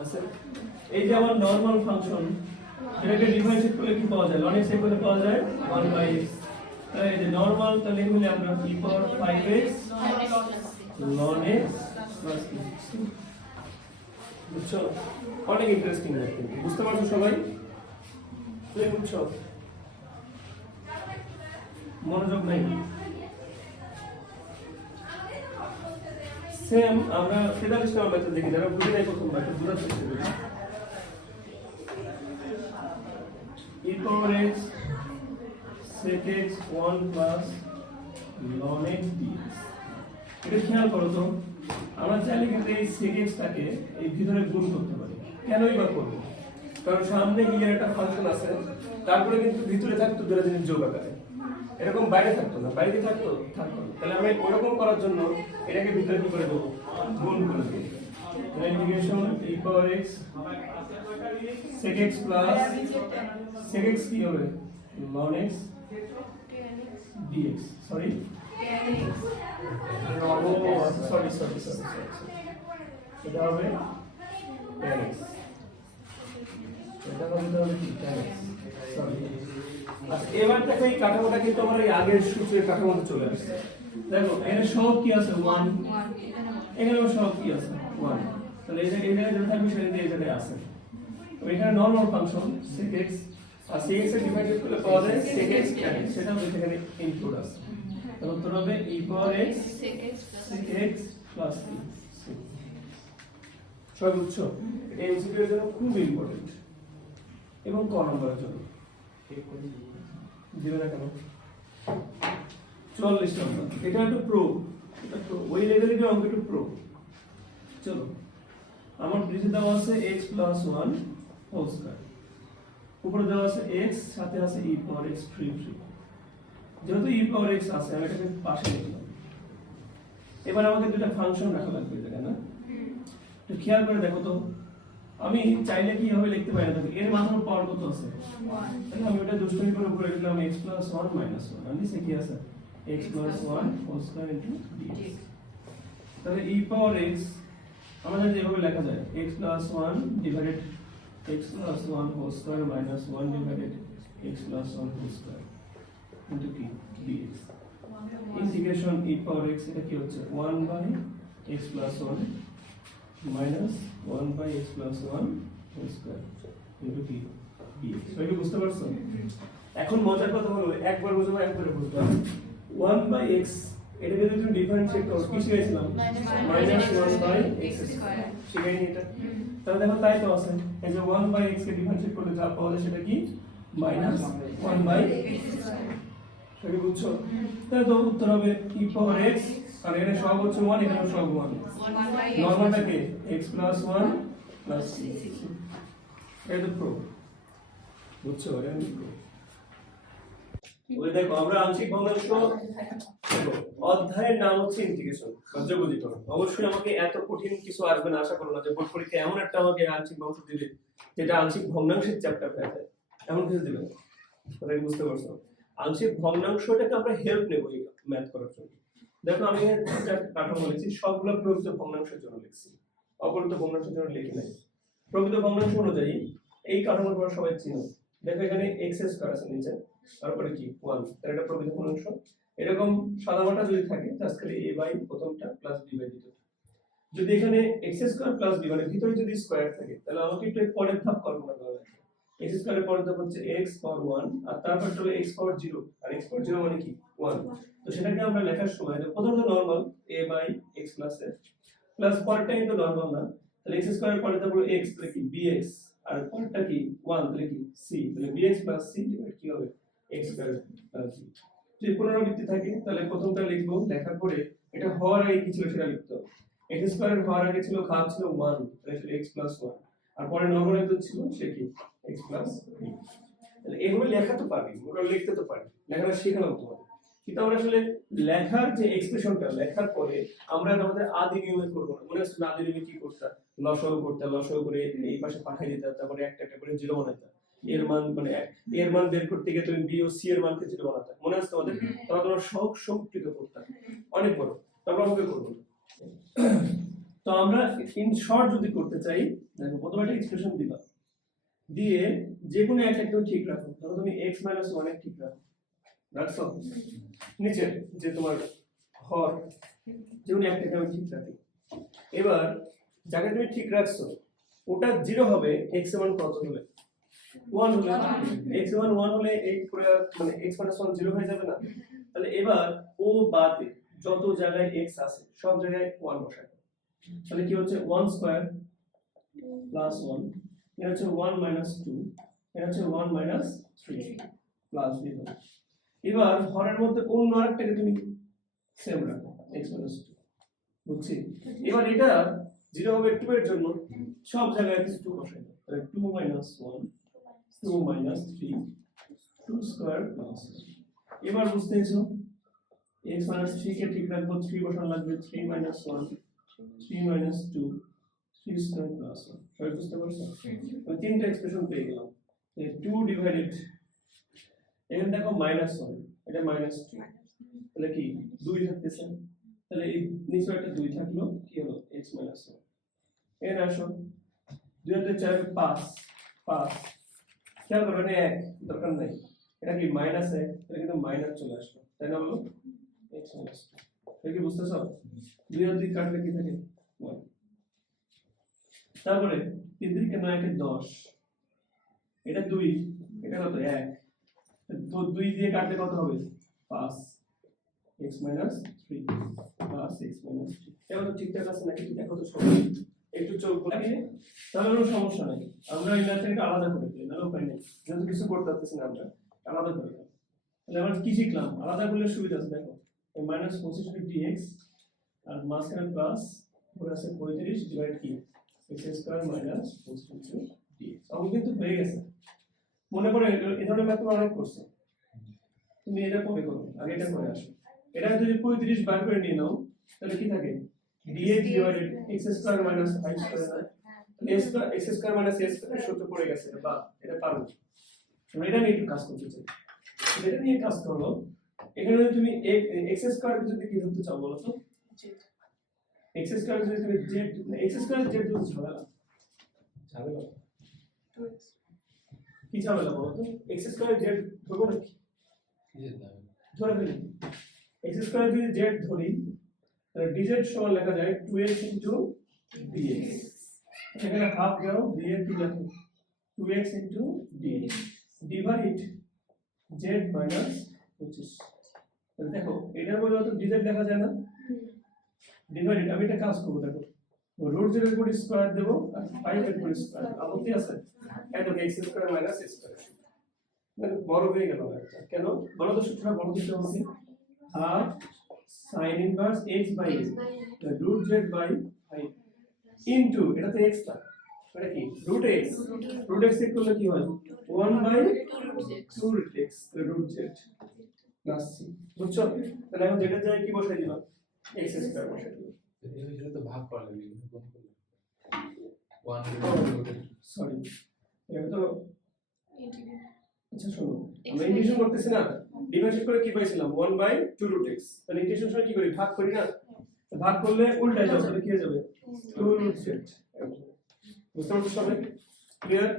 আচ্ছা এই যে আমার নরমাল ফাংশন, এটাকে ডিফারেন্সিয়েট করলে কি পাওয়া যায়? ln x এর বদলে পাওয়া যায় 1 বাই x। তাহলে এই যে নরমাল, তাহলে এগুলো আমরা e পাওয়ার 5x ln x plus c। বুঝছো? অনেক ইন্টারেস্টিং লাগবে, বুঝতে পারছো সবাই? তুমি বুঝছো? মনোযোগ নাই? সেম আমরা 43 নম্বর ম্যাথ দেখি, যারা বুঝে নাই প্রথম ম্যাথ বুঝার চেষ্টা করি। e power x sec x 1 plus ln x dx। এটা খেয়াল করো তো, আমরা চাইলে কিন্তু এই sec x টাকে এই ভিতরে গুণ করতে পারি। কেনই বা করব? কারণ সামনে গিয়ে একটা ফাংশন আছে, তারপরে কিন্তু ভিতরে থাকতো দুটো জিনিস যোগ আকারে, এরকম বাইরে থাকতো না, বাইরে থাকতো থাকতো। তাহলে আমরা ওরকম করার জন্য এটাকে ভিতরে কি করে দেবো? গুণ করে দেব। তাহলে integration e power x sec x plus sec x কি হবে? ln x dx। Sorry sorry এটা হবে tan x, এটা হবে কি tan x। সরি আচ্ছা এবার দেখো এই কাঠামোটা কিন্তু আমরা এই আগের সূত্রের কাঠামোতে চলে আসছে। দেখো এখানে সহগ কি আছে? 1, এখানে সহগ কি আছে? 1। তাহলে এই যে এখানে যেটা থাকবে সেটা এই জায়গায় আছে। তো এখানে নরমাল ফাংশন sec x, আর sec x এর ডিফারেন্সিয়েট করলে পাওয়া যায় sec x tan x, সেটাও এখানে ইনক্লুড আছে। তাহলে উত্তর হবে e power x sec x plus c। সব বুঝছো? এই এমসিকিউ এর জন্য খুব ইম্পর্টেন্ট, এবং ক নম্বরের জন্য দিবে না কেন? 44 নম্বর, এটা একটু প্রো, এটা প্রো ওই লেভেলে কি অঙ্ক একটু প্রো। চলো আমার ব্রিজে দেওয়া আছে x প্লাস 1 হোল স্কয়ার, উপরে দেওয়া আছে x, সাথে আছে e power x free free. যেহেতু e পাওয়ার x আছে আমি এটাকে পাশে লিখলাম। এবার আমাকে দুটো ফাংশন রাখা লাগবে এখানে না? তো খেয়াল করে দেখো তো, আমি চাইলে কি ভাবে লিখতে পারি না, এর মাত্র পাওয়ার কত আছে 1, তাহলে আমি ওটা দুষ্টমি করে উপরে লিখলাম x + 1 - 1, আর নিচে কি আছে x + 1 whole square into dx। তাহলে e পাওয়ার x আমাদের যেভাবে লেখা যায় x + 1 divided x + 1 whole square minus 1 divided x + 1 whole square into কি dx। Integration e power x এটা কি হচ্ছে 1/x + 1 minus 1/x + 1 whole square into কি dx। সবাই কি বুঝতে পারছো? এখন মজার কথা হলো একবার বুঝবো একবারে বুঝবো। 1/x এটাকে যদি তুমি ডিফারেন্সিয়েট করো কি শিখেছিলাম -1/x স্কয়ার শিখাইনি এটা? তাহলে দেখো তাই তো আছে, এই যে 1/x কে ডিফারেন্সিয়েট করলে যা পাওয়া যায় সেটা কি -1/x স্কয়ার। সবাই বুঝছো? তাহলে তো উত্তর হবে e পাওয়ার x, আর এখানে সব হচ্ছে 1, এখানে সব 1, নরমালটাকে x + 1 + c। এটা তো প্রুফ, বুঝছো? এটা প্রুফ। ওই দেখো আমরা আংশিক ভগ্নাংশ, দেখো অধ্যায়ের নাম হচ্ছে ইন্টিগ্রেশন বা যোগজীকরণ। অবশ্যই আমাকে এত কঠিন কিছু আসবে না আশা করো না, যে বোর্ড পরীক্ষায় এমন একটা আমাকে আংশিক ভগ্নাংশ দিবে যেটা আংশিক ভগ্নাংশের চ্যাপ্টার হয়ে যায়, এমন কিছু দিবে না। তোমরা বুঝতে পারছো? আংশিক ভগ্নাংশটাকে আমরা হেল্প নেব এই ম্যাথ করার জন্য। দেখো আমি একটা কাঠামো লিখছি, সবগুলো প্রকৃত ভগ্নাংশের জন্য লিখছি, অপ্রকৃত ভগ্নাংশের জন্য লিখি নাই। প্রকৃত ভগ্নাংশ অনুযায়ী এই কাঠামোর পর সবাই চিনো। দেখো এখানে x² আছে নিচে, তারপরে কি 1, তাহলে এটা প্রকৃত ভগ্নাংশ। এরকম সাদামাটা যদি থাকে জাস্ট খালি a বাই প্রথমটা প্লাস b বাই দ্বিতীয়। যদি এখানে x² প্লাস b মানে ভিতরে যদি স্কয়ার থাকে তাহলে আমাকে একটু পরের ধাপ কল্পনা করা লাগবে। x স্কয়ারের পরের ধাপ হচ্ছে x পাওয়ার 1, আর তারপর হলো x পাওয়ার 0, আর x পাওয়ার 0 মানে কি 1। তো সেটাকে আমরা লেখার সময় প্রথমত normal a by x plus a plus পরেরটা কিন্তু নরমাল না, তাহলে x স্কয়ারের পরের ধাপ হলো x, তাহলে কি bx, আর পরেরটা কি 1, তাহলে কি c, তাহলে bx প্লাস c ডিভাইড কি হবে x স্কয়ার প্লাস c। যদি পুনরাবৃত্তি থাকে তাহলে প্রথমটা লিখবো, লেখার পরে এটা হওয়ার আগে কি ছিল সেটা লিখতে হবে। x স্কয়ারের হওয়ার আগে ছিল ঘাত ছিল 1, তাহলে ছিল x প্লাস 1, আর পরে নবরায়িত ছিল সে কি x প্লাস b। তাহলে এভাবে লেখা তো পারি, ওটা লিখতে তো পারি, লেখাটা শেখালাম তোমাদের। কিন্তু আমরা আসলে লেখার যে এক্সপ্রেশনটা লেখার পরে আমরা আমাদের আদি নিয়মে করবো না। মনে হচ্ছে আদি নিয়মে কি করতে, লসাগু করতে, লসাগু করে এই পাশে পাঠিয়ে দিতে, তারপরে একটা একটা করে জিরো বানাইতে, এর মান মানে এর মান বের করতে গিয়ে তুমি বি ও সি এর মানকে জিরো বানাতে, মনে আছে তোমাদের? তারপর তোমরা সব সংকৃত করতে অনেক বড়, তারপর আমাকে করবো না। তো আমরা ইন শর্ট যদি করতে চাই, দেখো প্রথমে একটা এক্সপ্রেশন দিবা, দিয়ে যে কোনো একটা একদম ঠিক রাখো। ধরো তুমি x - 1 ঠিক রাখো, রাখছো নিচে যে তোমার হর যে কোনো একটা আমি ঠিক রাখি। এবার যাকে তুমি ঠিক রাখছো ওটা 0 হবে, x এর মান কত হলে 1 হলে, x এর মান 1 হলে এই পুরো মানে x - 1 0 হয়ে যাবে না? তাহলে এবার ও বাদে যত জায়গায় x আছে সব জায়গায় 1 বসাই। তাহলে কি হচ্ছে 1 স্কয়ার প্লাস 1, এটা হচ্ছে 1 মাইনাস 2, এটা হচ্ছে 1 মাইনাস 3 প্লাস b। এবার হরের মধ্যে অন্য আরেকটাকে তুমি সেম রাখো x মাইনাস 2, বুঝছি? এবার এটা 0 হবে 2 এর জন্য সব জায়গায় 2 বসাই দাও, তাহলে 2 মাইনাস 1, 2 মাইনাস 3, 2 স্কয়ার প্লাস। এবার বুঝতেছো x মাইনাস 3 কে ঠিক রাখবো, 3 বসানো লাগবে, 3 মাইনাস 1, 3 মাইনাস 2, 3 স্কয়ার প্লাস 1। সবাই বুঝতে পারছো? আমি তিনটা এক্সপ্রেশন পেয়ে গেলাম। 2 ডিভাইডেড এখানে দেখো মাইনাস 1, এটা মাইনাস 2, তাহলে কি 2 থাকতেছে, তাহলে এই নিচে একটা 2 থাকলো, কি হলো x মাইনাস 1। এখানে আসো 2 তে 4 5 5, খেয়াল করো না 1 দরকার নাই, এটা কি মাইনাস 1, তাহলে কিন্তু মাইনাস চলে আসলো, তাই না বলো x মাইনাস 2। এটা কি বুঝতেছো? 2 আর 2 কাটলে কি থাকে 1। তারপরে 3 3 কে 9 কে 10, এটা 2, এটা কত 1, তো 2 দিয়ে কাটলে কত হবে 5, x minus 3 plus x minus 3। এবার তো ঠিকঠাক আছে নাকি? দেখো তো সবাই একটু চোখ লাগে, তাহলে কোনো সমস্যা নাই, আমরা এই ম্যাথটাকে আলাদা করে দিই, না উপায় নেই, যেহেতু কিছু করতে পারতেছি না আমরা আলাদা করে দিই। তাহলে আমরা কি শিখলাম? আলাদা করলে সুবিধা আছে, দেখো মাইনাস 25 dx আর মাঝখানে প্লাস পরে আছে 35 ডিভাইড কি x স্কয়ার মাইনাস 25 dx। আমি কিন্তু হয়ে গেছে, মনে পড়ে এই ধরনের ম্যাথ তোমরা অনেক করছো, তুমি এটা পরে করো, আগে এটা করে আসো। এটা যদি 35 বার করে নিয়ে নাও তাহলে কি থাকে, dx divided x square minus y square না, s square x square minus s square সূত্র পড়ে গেছে, বা এটা পারো। তোমরা এটা নিয়ে একটু কাজ করতে চাই, এটা নিয়ে কাজ করো। এখানে যদি তুমি x স্কয়ার যদি কি ধরতে চাও বলো তো, x স্কয়ার যদি তুমি z x স্কয়ার z ধরতে ঝামেলা ঝামেলা কি ঝামেলা বলো তো, x স্কয়ার z ধরবো নাকি, ধরে ফেলি। x স্কয়ার যদি z ধরি তাহলে dz সমান লেখা যায় 2x into dx, এখানে হাফ গেল dx কি লেখো 2x into dx divide z minus 25। তাহলে দেখো এটার মধ্যে তো dz লেখা যায় না, ডিভাইড আমি একটা কাজ করব, দেখো রুট 0 এর উপর স্কয়ার দেব আর 5 এর উপর স্কয়ার, আপত্তি আছে? এটা x square minus s square মানে বড় হয়ে গেল একটা, কেন বলো তো সূত্রটা বলো দিতে হবে, half sin inverse x by root z by 5 into এটা তো x টা, এটা কি রুট x, রুট x এর করলে কি হয় 1 by 2 root x root z plus c, বুঝছো? তাহলে এখন যেটা যায় কি বসাই দিলাম x স্কয়ার বসাই দিলাম, এটা তো ভাগ করা লাগবে 1 সরি এটা তো আচ্ছা শোনো, আমরা ইন্টিগ্রেশন করতেছি না, ডিভাইড করে কি পাইছিলাম 1 বাই 2 রুট x, তাহলে ইন্টিগ্রেশন সময় কি করি ভাগ করি না, ভাগ করলে উল্টা যাবে, তাহলে কি হয়ে যাবে 2 রুট z। বুঝতে পারছো সবাই, ক্লিয়ার?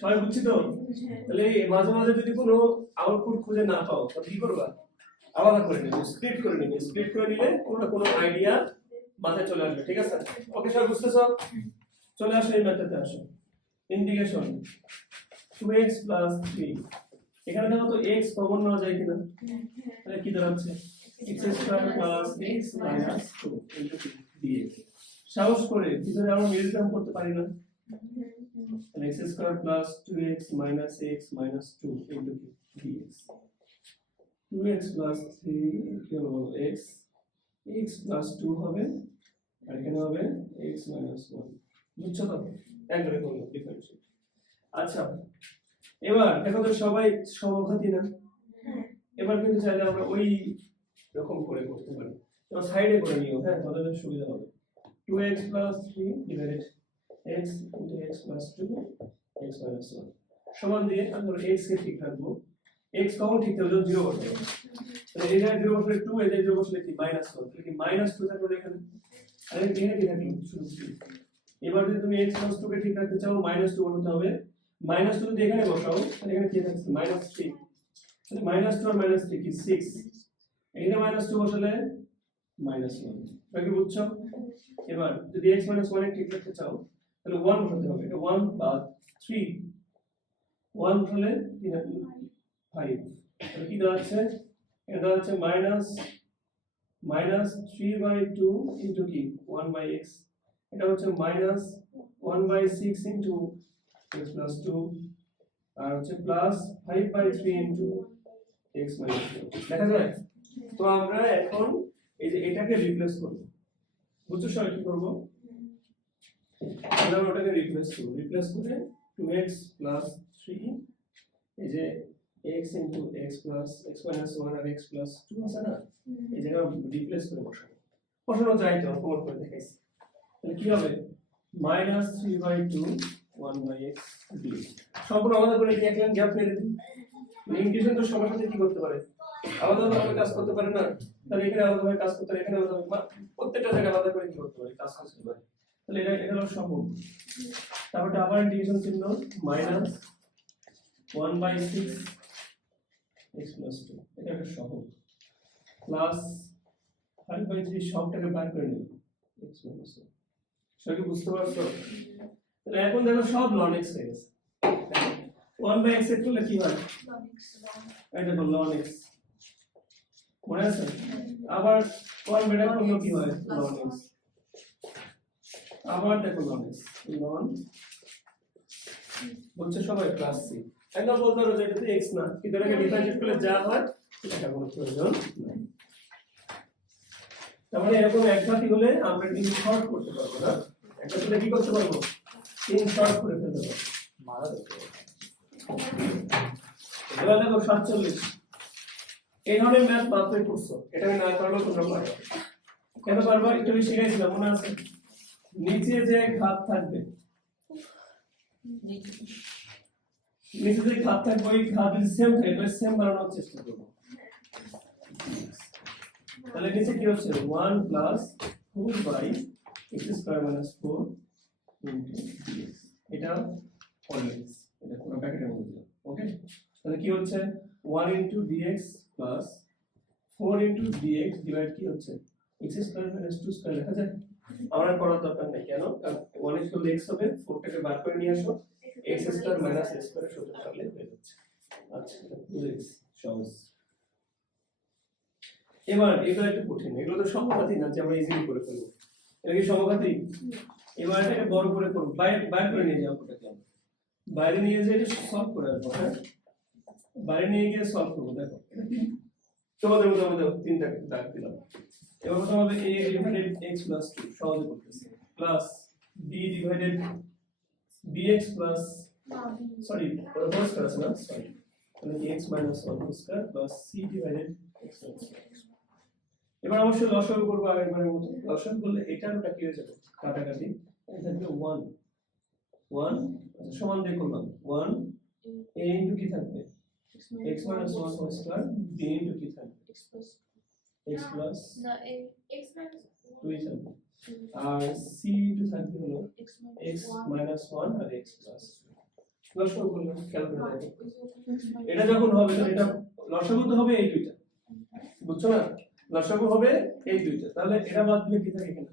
সবাই বুঝছি তো? তাহলে মাঝে মাঝে যদি কোনো আউটপুট খুঁজে না পাও তাহলে কি করবা, আলাদা করে নেবে, স্প্লিট করে নেবে, স্প্লিট করে নিলে কোনো না কোনো আইডিয়া মাথায় চলে আসবে, ঠিক আছে? ওকে সবাই বুঝতেছো? চলে আসো এই মেথডে আসো, ইন্টিগ্রেশন 2x 3, এখানে দেখো তো x কমন নেওয়া যায় কিনা, তাহলে কি দাঁড়াচ্ছে x square x minus 2 into dx, সাহস করে ভিতরে আমরা মিডল টার্ম করতে পারি না, তাহলে x square 2x minus x minus 2 into dx, 2x 3 কি হলো x x 2 হবে আর এখানে হবে x 1, বুঝছো তো? একবারে করলো ডিফারেন্সিয়েট। আচ্ছা এবার দেখো তো সবাই সমঘাতী না, এবার কিন্তু চাইলে আমরা ওই রকম করে করতে পারি, তো সাইডে করে নিও, হ্যাঁ তাহলে সুবিধা হবে। 2x 3 divided x into x 2 x 1 সমান দিয়ে আমরা x কে ঠিক রাখবো, x কমন ঠিক থাকলে 0 বসাবো, তাহলে এই জায়গায় 0 বসলে 2, এই জায়গায় 0 বসলে কি -1, তাহলে কি -2 থাকবে এখানে, আর এখানে কি থাকলো শুধু 3। এবার যদি তুমি x 2 কে ঠিক রাখতে চাও -2 বসাতে হবে, -2 যদি এখানে বসাও তাহলে এখানে কি থাকছে -3, তাহলে -2 আর -3 কি 6, এখানে -2 বসালে -1, বাকি বুঝছো? এবার যদি x 1 এ ঠিক রাখতে চাও তাহলে 1 বসাতে হবে, এটা 1 বাদ 3, 1 বসালে 5, তাহলে কি দাঁড়াচ্ছে, এটা দাঁড়াচ্ছে -3/2 ইনটু কি 1/x, এটা হচ্ছে -1/6 ইনটু x plus 2 আর হচ্ছে +5/3 ইনটু x minus 2, দেখা যায়? তো আমরা এখন এই যে এটাকে রিপ্লেস করব, বুঝছো সবাই কি করব, আমরা ওটাকে রিপ্লেস করব, রিপ্লেস করে 2x 3 এই যে x into x plus x minus 1 আর x plus 2 আছে না, এই জায়গা রিপ্লেস করে বসানো যায় তো, প্রমাণ করে দেখাইছি। তাহলে কি হবে -3/2 1/x dx, সম্পূর্ণ আলাদা করে কি এক লাইন গ্যাপ ফেলে দিই, ইন্টিগ্রেশন তো সবার সাথে কি করতে পারে আলাদা ভাবে কাজ করতে পারে না, তাহলে এখানে আলাদা ভাবে কাজ করতে পারে, এখানে আলাদা ভাবে প্রত্যেকটা জায়গায় আলাদা করে কি করতে পারে কাজ করতে পারে, তাহলে এটা হলো সম্ভব। তারপরে আবার ইন্টিগ্রেশন চিহ্ন -1/6 x plus 2, এটা একটা সহগ, প্লাস 5/3 সবটাকে বার করে নিব x minus 1, সবাই বুঝতে পারছো? তাহলে এখন দেখো সব ln x হয়ে গেছে, 1/x এর করলে কি হয় এটা বল ln x, মনে আছে? আবার 1 বেটা করলে কি হয় ln x, আবার দেখো ln x ln, বলছে সবাই প্লাস c, একদম বলতে পারো যে এটা তো x না, কিন্তু এটাকে ডিফারেন্সিয়েট করলে যা হয় এটা কোনো প্রয়োজন নাই। তাহলে এরকম একঘাতী হলে আমরা কিন্তু শর্ট করতে পারবো না, একটা ছেলে কি করতে পারবো 3 শর্ট করে ফেলতে পারবো মারা দেখতে এবার দেখো 47 এই ধরনের ম্যাথ মাত্রই করছো এটা আমি না পারলেও তোমরা পারবে কেন পারবা একটু বেশি শিখাইছিলাম মনে আছে নিচে যে ঘাত থাকবে নিচে যে ঘাত থাকবে ওই ঘাত যদি সেম থাকে তাহলে সেম বানানোর চেষ্টা করবো তাহলে নিচে কি হচ্ছে 1 plus 4 by x square minus 4 into dx এটা অলওয়েজ এটা পুরো ব্র্যাকেটের মধ্যে ওকে তাহলে কি হচ্ছে 1 into dx plus 4 into dx divide কি হচ্ছে x স্কয়ার মাইনাস 2 স্কয়ার লেখা যায় আমরা করার দরকার নেই কেন কারণ 1 ইকুয়াল x হবে 4 টাকে বার করে নিয়ে আসো x square minus x square সূত্র থাকলে হয়ে যাচ্ছে আচ্ছা বুঝে গেছি সহজ এবার এগুলো একটু কঠিন এগুলো তো সমঘাতী না যে আমরা ইজিলি করে ফেলবো এটা কি সমঘাতী এবার এটাকে বড় করে করব বাইরে করে নিয়ে যাও ওটাকে বাইরে নিয়ে যেয়ে এটা সলভ করে আসবো হ্যাঁ বাইরে নিয়ে গিয়ে সলভ করবো দেখো তোমাদের মধ্যে আমাদের তিনটাকে দাগ দিলাম এবার প্রথম হবে a ডিভাইডেড x প্লাস 2 সহজে করতেছি plus b divided bx plus sorry whole square আছে না সরি তাহলে x minus 1 whole square plus c divided x plus এবার অবশ্যই লসাগু করব আগেরবারের মতো লসাগু করলে এটার ওটা কি হয়ে যাবে কাটাকাটি এটা থাকবে 1 1 সমান দিয়ে করলাম 1 a ইনটু কি থাকবে x minus 1 whole square b into কি থাকবে x plus না x minus 2 থাকবে আর c into থাকবে হলো x minus 1 আর x plus লসাগু করলে খেয়াল করে দেখো এটা যখন হবে তো এটা লসাগু তো হবে এই দুইটা বুঝছো না লসাগু হবে এই দুইটা তাহলে এটা বাদ দিলে কি থাকে এখানে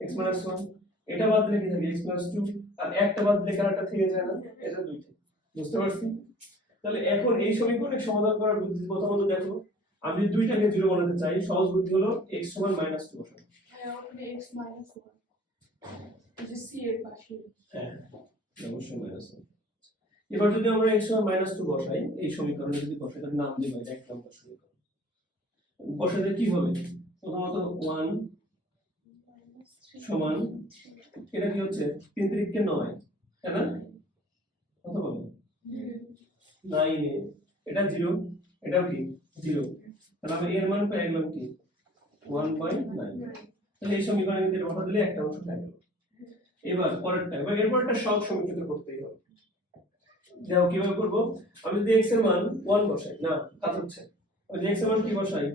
x minus 1 এটা বাদ দিলে কি থাকে x plus 2 আর একটা বাদ দিলে কারটা থেকে যায় না এটা দুইটা বুঝতে পারছি তাহলে এখন এই সমীকরণের সমাধান করার বুদ্ধি প্রথমত দেখো আমি যদি দুইটাকে 0 বানাতে চাই সহজ বুদ্ধি হলো x সমান -2 বসাবো হ্যাঁ ওখানে x minus 1 এই যে c এর পাশে হ্যাঁ অবশ্যই -1 এবার যদি আমরা x সমান -2 বসাই এই সমীকরণে যদি বসাই তাহলে নাম দিই এটা এক নম্বর সমীকরণ বসালে কি হবে প্রথমত 1 সমান এটা কি হচ্ছে 3 3 9 তাই না কত বলো 9 এ এটা 0 এটাও কি 0 তাহলে আমি এর মান পাই গেলাম কি 1/9 তাহলে এই সমীকরণের ভিতরে বসা দিলে একটা অংশ থাকে এবার পরেরটা এবার এরপরটা সব সমীকরণ করতেই হবে দেখো কিভাবে করব আমি যদি x এর মান 1 বসাই না কাজ হচ্ছে আমি x এর মান কি বসাই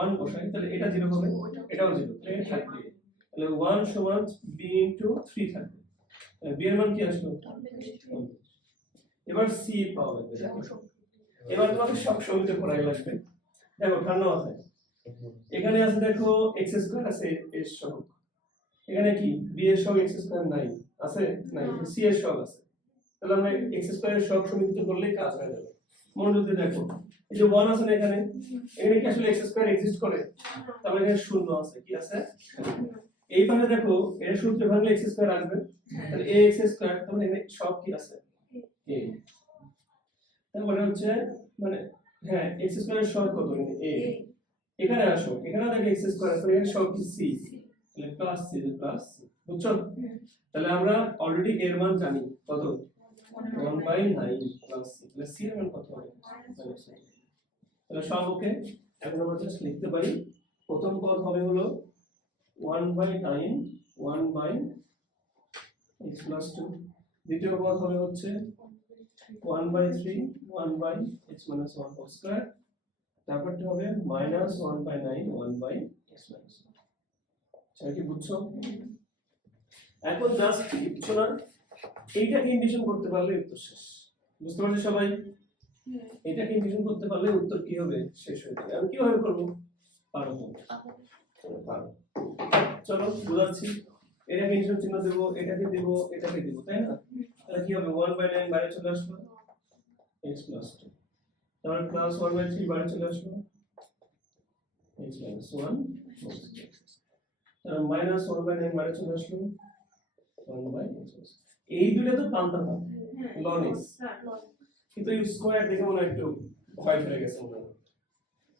1 বসাই তাহলে এটা 0 হবে এটাও 0 তাহলে এটা থাকবে তাহলে 1 সমান b into 3 থাকবে তাহলে b এর মান কি আসলো এবার c পাওয়া যাবে এবার তোমাকে সব সমীকরণ করাই লাগবে দেখো ঠান্ডা মাথায় এখানে আছে দেখো x স্কয়ার আছে এর সহগ এখানে কি b এর সহগ x স্কয়ার নাই আছে নাই c এর সহগ আছে তাহলে আমরা x স্কয়ার এর সহগ সমীকরণ করলেই কাজ হয়ে যাবে মনোযোগ দিয়ে দেখো এই যে 1 আছে না এখানে এখানে কি আসলে x স্কয়ার এক্সিস্ট করে তাহলে এখানে শূন্য আছে কি আছে এই পাশে দেখো এর সূত্রে ভাঙলে x স্কয়ার আসবে তাহলে ax স্কয়ার তাহলে এখানে সব কি আছে a তারপরে হচ্ছে মানে হ্যাঁ x স্কয়ার এর সহগ কত এখানে a এখানে আসো এখানে দেখো x স্কয়ার আছে এর সহগ কি c তাহলে প্লাস c প্লাস বুঝছো তাহলে আমরা অলরেডি এর মান জানি কত 1/9 প্লাস c তাহলে c এর মান কত হবে তাহলে সব ওকে এখন আমরা জাস্ট লিখতে পারি প্রথম পদ হবে হলো 1/9 1/x plus 2 দ্বিতীয় পদ হবে হচ্ছে 1/3 1/x minus 1 whole square তারপরটা হবে -1/9 1/x minus 1 সেটা কি বুঝছো এখন জাস্ট কিছু না এইটাকে ইন্ডিকেশন করতে পারলে উত্তর শেষ বুঝতে পারছো সবাই এটাকে ইন্ডিকেশন করতে পারলে উত্তর কি হবে শেষ হয়ে যাবে আমি কিভাবে করব পারো পারো চলো বুঝাচ্ছি এটাকে ইন্ডিকেশন চিহ্ন দেব এটাকে দেব এটাকে দেব তাই না তাহলে কি হবে 1/9 বাইরে চলে আসলো x plus 2 তাহলে প্লাস 1/3 বাইরে চলে আসলো x minus 1 তাহলে মাইনাস 1/9 বাইরে চলে আসলো 1/x এই দুটো তো পান্তা ভাব ln x কিন্তু এই স্কয়ার দেখে মনে একটু ভয় পেয়ে গেছে মনে হয়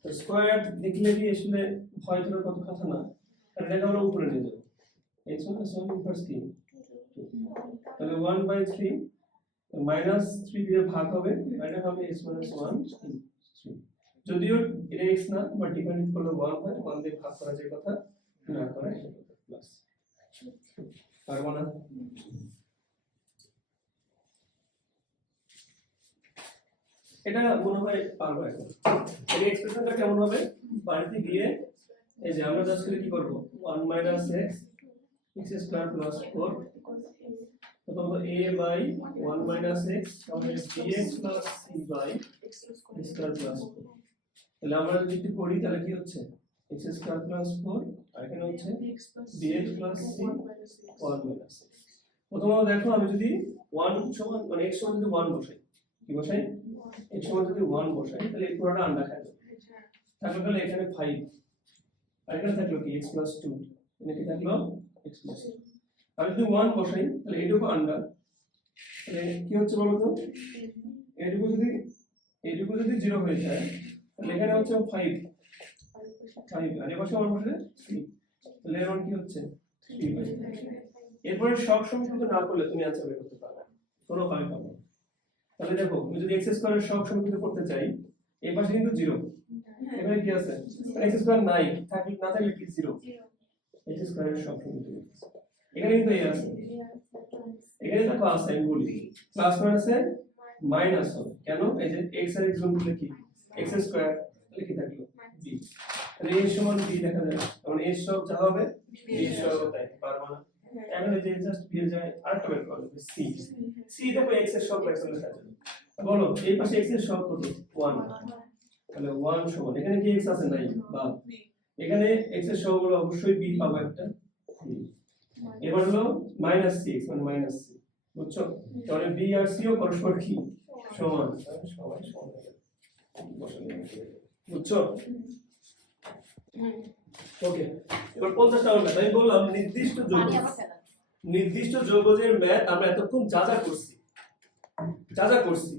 তো স্কয়ার দেখলে কি আসলে ভয় ধরার কথা না কারণ এটা আমরা উপরে নিয়ে যাব x1 plus 1 ইনভার্স কি তাহলে 1/3 মাইনাস 3 দিয়ে ভাগ হবে এটা হবে x minus 1 3 যদিও এটা x না বাট ডিপেন্ড করলে 1 হয় 1 দিয়ে ভাগ করা যায় কথা না করা যায় প্লাস পারবো না এটা মনে হয় পারবো এখন এই এক্সপ্রেশনটা কেমন হবে বাড়িতে গিয়ে এই যে আমরা জাস্ট কি করব 1 minus x x square plus 4 প্রথমত a by 1 minus x তাহলে bx plus c by x square plus 4 তাহলে আমরা যদি একটু করি তাহলে কি হচ্ছে x square plus 4 আর এখানে হচ্ছে bx plus c 1 minus x প্রথমত দেখো আমি যদি 1 সমান মানে x সমান যদি 1 বসাই কি বসাই x সমান যদি 1 বসাই তাহলে এই পুরোটা আন্ডা খায় তাহলে এখানে 5 আর এখানে থাকলো কি x plus 2 এখানে কি থাকলো x plus 2 আর যদি 1 বসাই তাহলে এইটুকু আন্ডার তাহলে কি হচ্ছে বলো তো এইটুকু যদি 0 হয়ে যায় তাহলে এখানে হচ্ছে 5 আর এই পাশে আমার বসে 3 তাহলে এর কি হচ্ছে 3 এরপরে সব সমীকরণ না করলে তুমি আনসার বের করতে পারবে কোনো পাবে পাবে তাহলে দেখো তুমি যদি x স্কয়ারের সব সমীকরণ করতে চাই এই পাশে কিন্তু 0 এখানে কি আছে x স্কয়ার নাই থাকলে না থাকলে কি 0 x স্কয়ারের সব সমীকরণ এখানে কিন্তু এই আছে এখানে দেখো আছে আমি বলি প্লাস মানে আছে মাইনাস হবে কেন এই যে x আর x গুণ করলে কি x স্কয়ার তাহলে কি থাকলো b তাহলে a সমান b দেখা যায় তখন a সব যা হবে b সব তাই পারবো না এখন এই যে জাস্ট b এর জায়গায় আরেকটা বের করব c c দেখো x এর সব ফ্র্যাকশনের সাথে বলো এই পাশে x এর সব কত 1 তাহলে 1 সমান এখানে কি x আছে নাই বা এখানে x এর সব হলো অবশ্যই b পাবো একটা এবার হলো -6 মানে মাইনাস c বুঝছো তাহলে b আর c ও পরস্পর কি সমান সবাই সমান বুঝছো ওকে এবার 50 টাকা আমি বললাম নির্দিষ্ট যৌগজের ম্যাথ আমরা এতক্ষণ যা যা করছি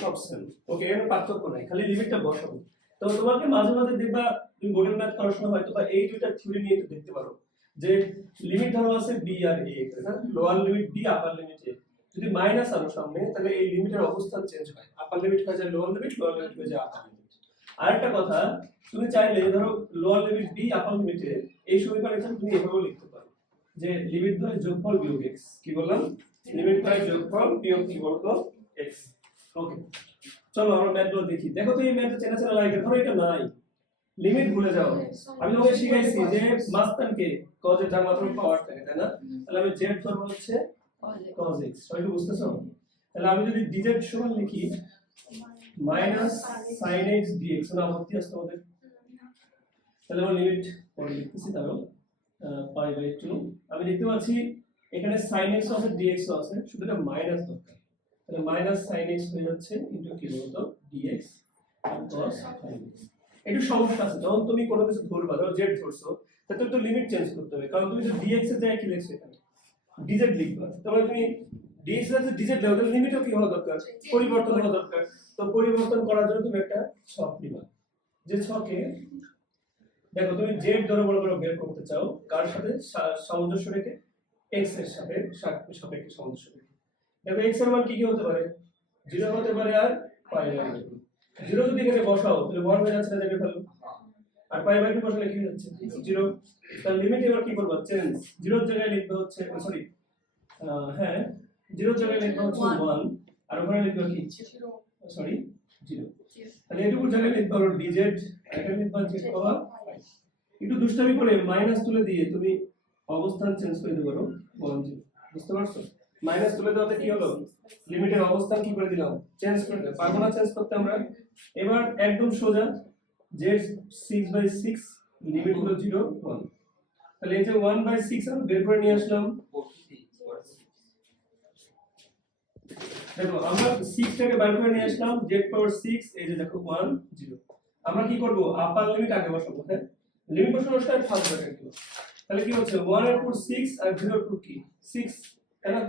সব সেম ওকে এর পার্থক্য নাই খালি লিমিটটা বসাবো তো তোমাকে মাঝে মাঝে দেখবা তুমি বোর্ডের ম্যাথ করার সময় হয়তো বা এই দুইটা থিওরি নিয়ে একটু দেখতে পারো যে লিমিট ধরো আছে b আর a না lower limit b upper limit a যদি মাইনাস আনো সামনে তাহলে এই লিমিটের অবস্থান চেঞ্জ হয় আপার লিমিট হয়ে যায় লোয়ার লিমিট হয়ে যায় আপার লিমিট আরেকটা কথা তুমি চাইলে ধরো লোয়ার লিমিট b আপার লিমিটে এই সমীকরণটা তুমি এভাবেও লিখতে পারো যে লিমিট দ্বয় যোগফল বিয়োগ x কি বললাম লিমিট দ্বয় যোগফল বিয়োগ কি বলতো x ওকে চলো আমরা ম্যাথগুলো দেখি দেখো তো এই ম্যাথটা চেনা চেনা লাগে ধরো এটা নাই লিমিট ভুলে যাও আমি তোমাকে শিখাইছি যে মাস্তানকে cos এর যার মাত্র পাওয়ার থাকে তাই না তাহলে আমি z ধরব হচ্ছে cos x সবাই কি বুঝতেছো তাহলে আমি যদি dz সমান লিখি sin x dx না আপত্তি আছে তোমাদের তাহলে আমরা লিমিট পরে লিখতেছি তাহলে π/2 আমি দেখতে পাচ্ছি এখানে sin x আছে dx আছে শুধু এটা মাইনাস দরকার তাহলে sin x হয়ে যাচ্ছে ইনটু কি বলতো dx আর cos x একটু সমস্যা আছে যখন তুমি কোনো কিছু ধরবা ধরো z ধরছো তাহলে তো লিমিট চেঞ্জ করতে হবে কারণ তুমি যদি dx এর জায়গায় কি লিখছো এখানে dz লিখবা তাহলে তুমি dx এর যে dz দাও তাহলে লিমিটও কি হওয়া দরকার পরিবর্তন হওয়া দরকার তো পরিবর্তন করার জন্য তুমি একটা ছক নিবা যে ছকে দেখো তুমি z ধরো বড় বড় বের করতে চাও কার সাথে সামঞ্জস্য রেখে x এর সাথে সাপেক্ষে সামঞ্জস্য রেখে দেখো x এর মান কি কি হতে পারে 0 হতে পারে আর π/2 0 যদি এখানে বসাও তাহলে 1 হয়ে যাচ্ছে না জায়গায় ফেলো আর π/2 বসালে কি হচ্ছে 0 তাহলে লিমিট এবার কি করব চেঞ্জ 0 এর জায়গায় লিখবে হচ্ছে সরি হ্যাঁ 0 এর জায়গায় লিখবে হচ্ছে 1 আর ওখানে লিখবে কি 0 সরি 0 তাহলে এটুকুর জায়গায় লিখবে হলো dz আর এখানে লিখবে z পাওয়ার একটু দুষ্টামি করে মাইনাস তুলে দিয়ে তুমি অবস্থান চেঞ্জ করে দিতে পারো 1 বুঝতে পারছো মাইনাস তুলে দেওয়াতে কি হলো লিমিটের অবস্থান কি করে দিলাম চেঞ্জ করে দিলাম পারবো না চেঞ্জ করতে আমরা এবার একদম সোজা z 6/6 লিমিট হলো 0 1 তাহলে এই যে 1/6 আমরা বের করে নিয়ে আসলাম দেখো আমরা 6 টাকে বের করে নিয়ে আসলাম z পাওয়ার 6 এই যে দেখো 1 0 আমরা কি করব আপার লিমিট আগে বসাবো হ্যাঁ লিমিট বসানোর সময় ফার্স্ট ব্র্যাকেট দিব তাহলে কি হচ্ছে 1 এর উপর 6 আর 0 এর উপর কি 6 তাই না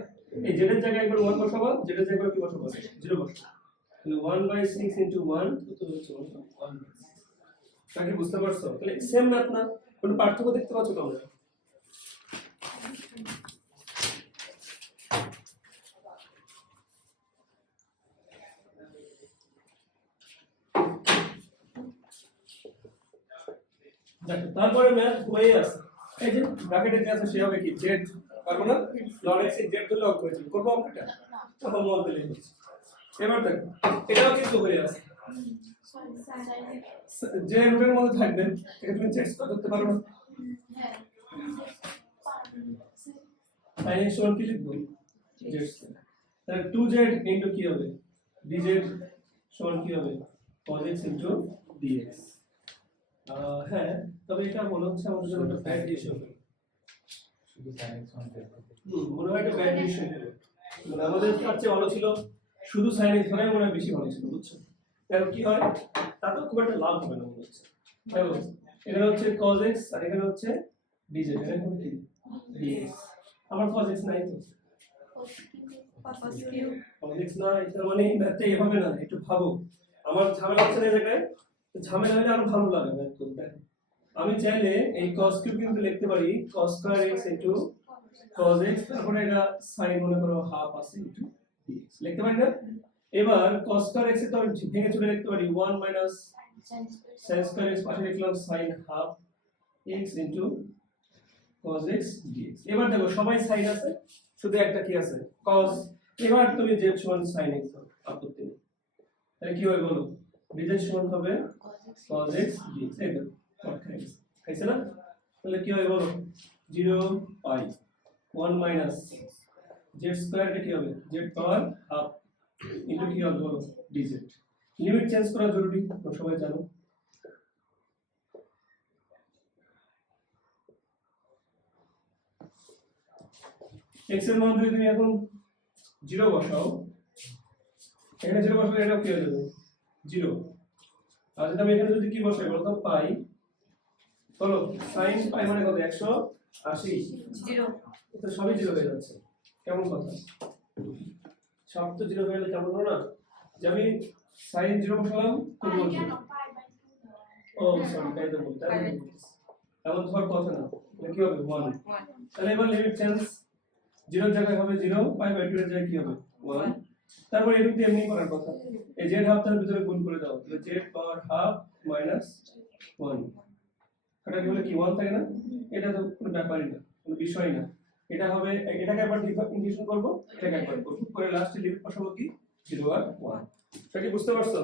এই z এর জায়গায় একবার 1 বসাবো z এর জায়গায় কি বসাবো 0 বসাবো তাহলে 1/6 into 1 কত হচ্ছে 1 তাকে বুঝতে পারছো তাহলে সেম ম্যাথ না কোনো পার্থক্য দেখতে পাচ্ছ তোমরা দেখো তারপরে ম্যাথ হয়ে আছে এই যে ব্র্যাকেটে যে আছে সে হবে কি জেড পারবো না লগ এক্স এর জেড ধরে লগ করেছি করবো আমরা এটা তখন মল দিলে হচ্ছে এবার দেখো এটাও কিন্তু হয়ে আছে যে রুটের মধ্যে থাকবে এটা তুমি চেক করতে পারো না sin x সমান কি লিখবো z তাহলে 2z ইনটু কি হবে dz সমান কি হবে cos x ইনটু dx হ্যাঁ তবে এটা মনে হচ্ছে আমাদের জন্য একটা ব্যাড ডিসিশন শুধু sin x মান বের করতে। মনে হয় একটা ব্যাড ডিসিশন মানে আমাদের তার চেয়ে ভালো ছিল শুধু sin x ধরে মনে হয় বেশি ভালো ছিল বুঝছো এখন কি হয় তাতে খুব একটা লাভ হবে না মনে হচ্ছে দেখো এখানে হচ্ছে cos x আর এখানে হচ্ছে dz এখানে হবে কি dx আমার cos x নাই তো cos x না এটা মানে ম্যাথটা এভাবে না একটু ভাবো আমার ঝামেলা হচ্ছে না এই জায়গায় তো ঝামেলা হলে আরো ভালো লাগে ম্যাথ করতে আমি চাইলে এই cos কিউব কিন্তু লিখতে পারি cos square x into cos x তারপরে এটা sin মনে করো হাফ আছে ইনটু dx লিখতে পারি না এবার cos স্কয়ার x এ তো আমি ভেঙে চলে লিখতে পারি 1 মাইনাস sin স্কয়ার x পাশে লিখলাম sin half x into cos x dx এবার দেখো সবাই sin আছে শুধু একটা কি আছে cos এবার তুমি z সমান sin x ধরো আপত্তি নেই তাহলে কি হবে বলো dz সমান হবে cos x dx এই দেখো খাইছে না তাহলে কি হবে বলো 0 পাই 1 মাইনাস z স্কয়ার কে কি হবে z পাওয়ার হাফ ইনটু কি হবে বলো dz লিমিট চেঞ্জ করা জরুরি তোমরা সবাই জানো x এর মান যদি তুমি এখন 0 বসাও এখানে 0 বসালে এটা কি হয়ে যাবে 0 আর যদি আমি এখানে যদি কি বসাই বলতো পাই বলো sin পাই মানে কত 180 0 তো সবই 0 হয়ে যাচ্ছে কেমন কথা সব তো 0 হয়ে গেলে কেমন হলো না যে আমি sin 0 বসালাম তো বলছি ও সরি তাই তো বলতে এমন ধর কথা না এটা কি হবে 1 তাহলে এবার লিমিট চেঞ্জ 0 এর জায়গায় হবে 0 পাই বাই 2 এর জায়গায় কি হবে 1 তারপর এর দিয়ে এমনি করার কথা এই z হাফ তার ভিতরে গুণ করে দাও তাহলে z পাওয়ার হাফ মাইনাস 1 এটা কি হলো কি 1 থাকে না এটা তো কোনো ব্যাপারই না কোনো বিষয় না এটা হবে এটাকে একবার ইন্টিগ্রেশন করব এটাকে একবার করব পরে লাস্টে লিমিট বসাবো কি 0 আর 1 সেটা কি বুঝতে পারছো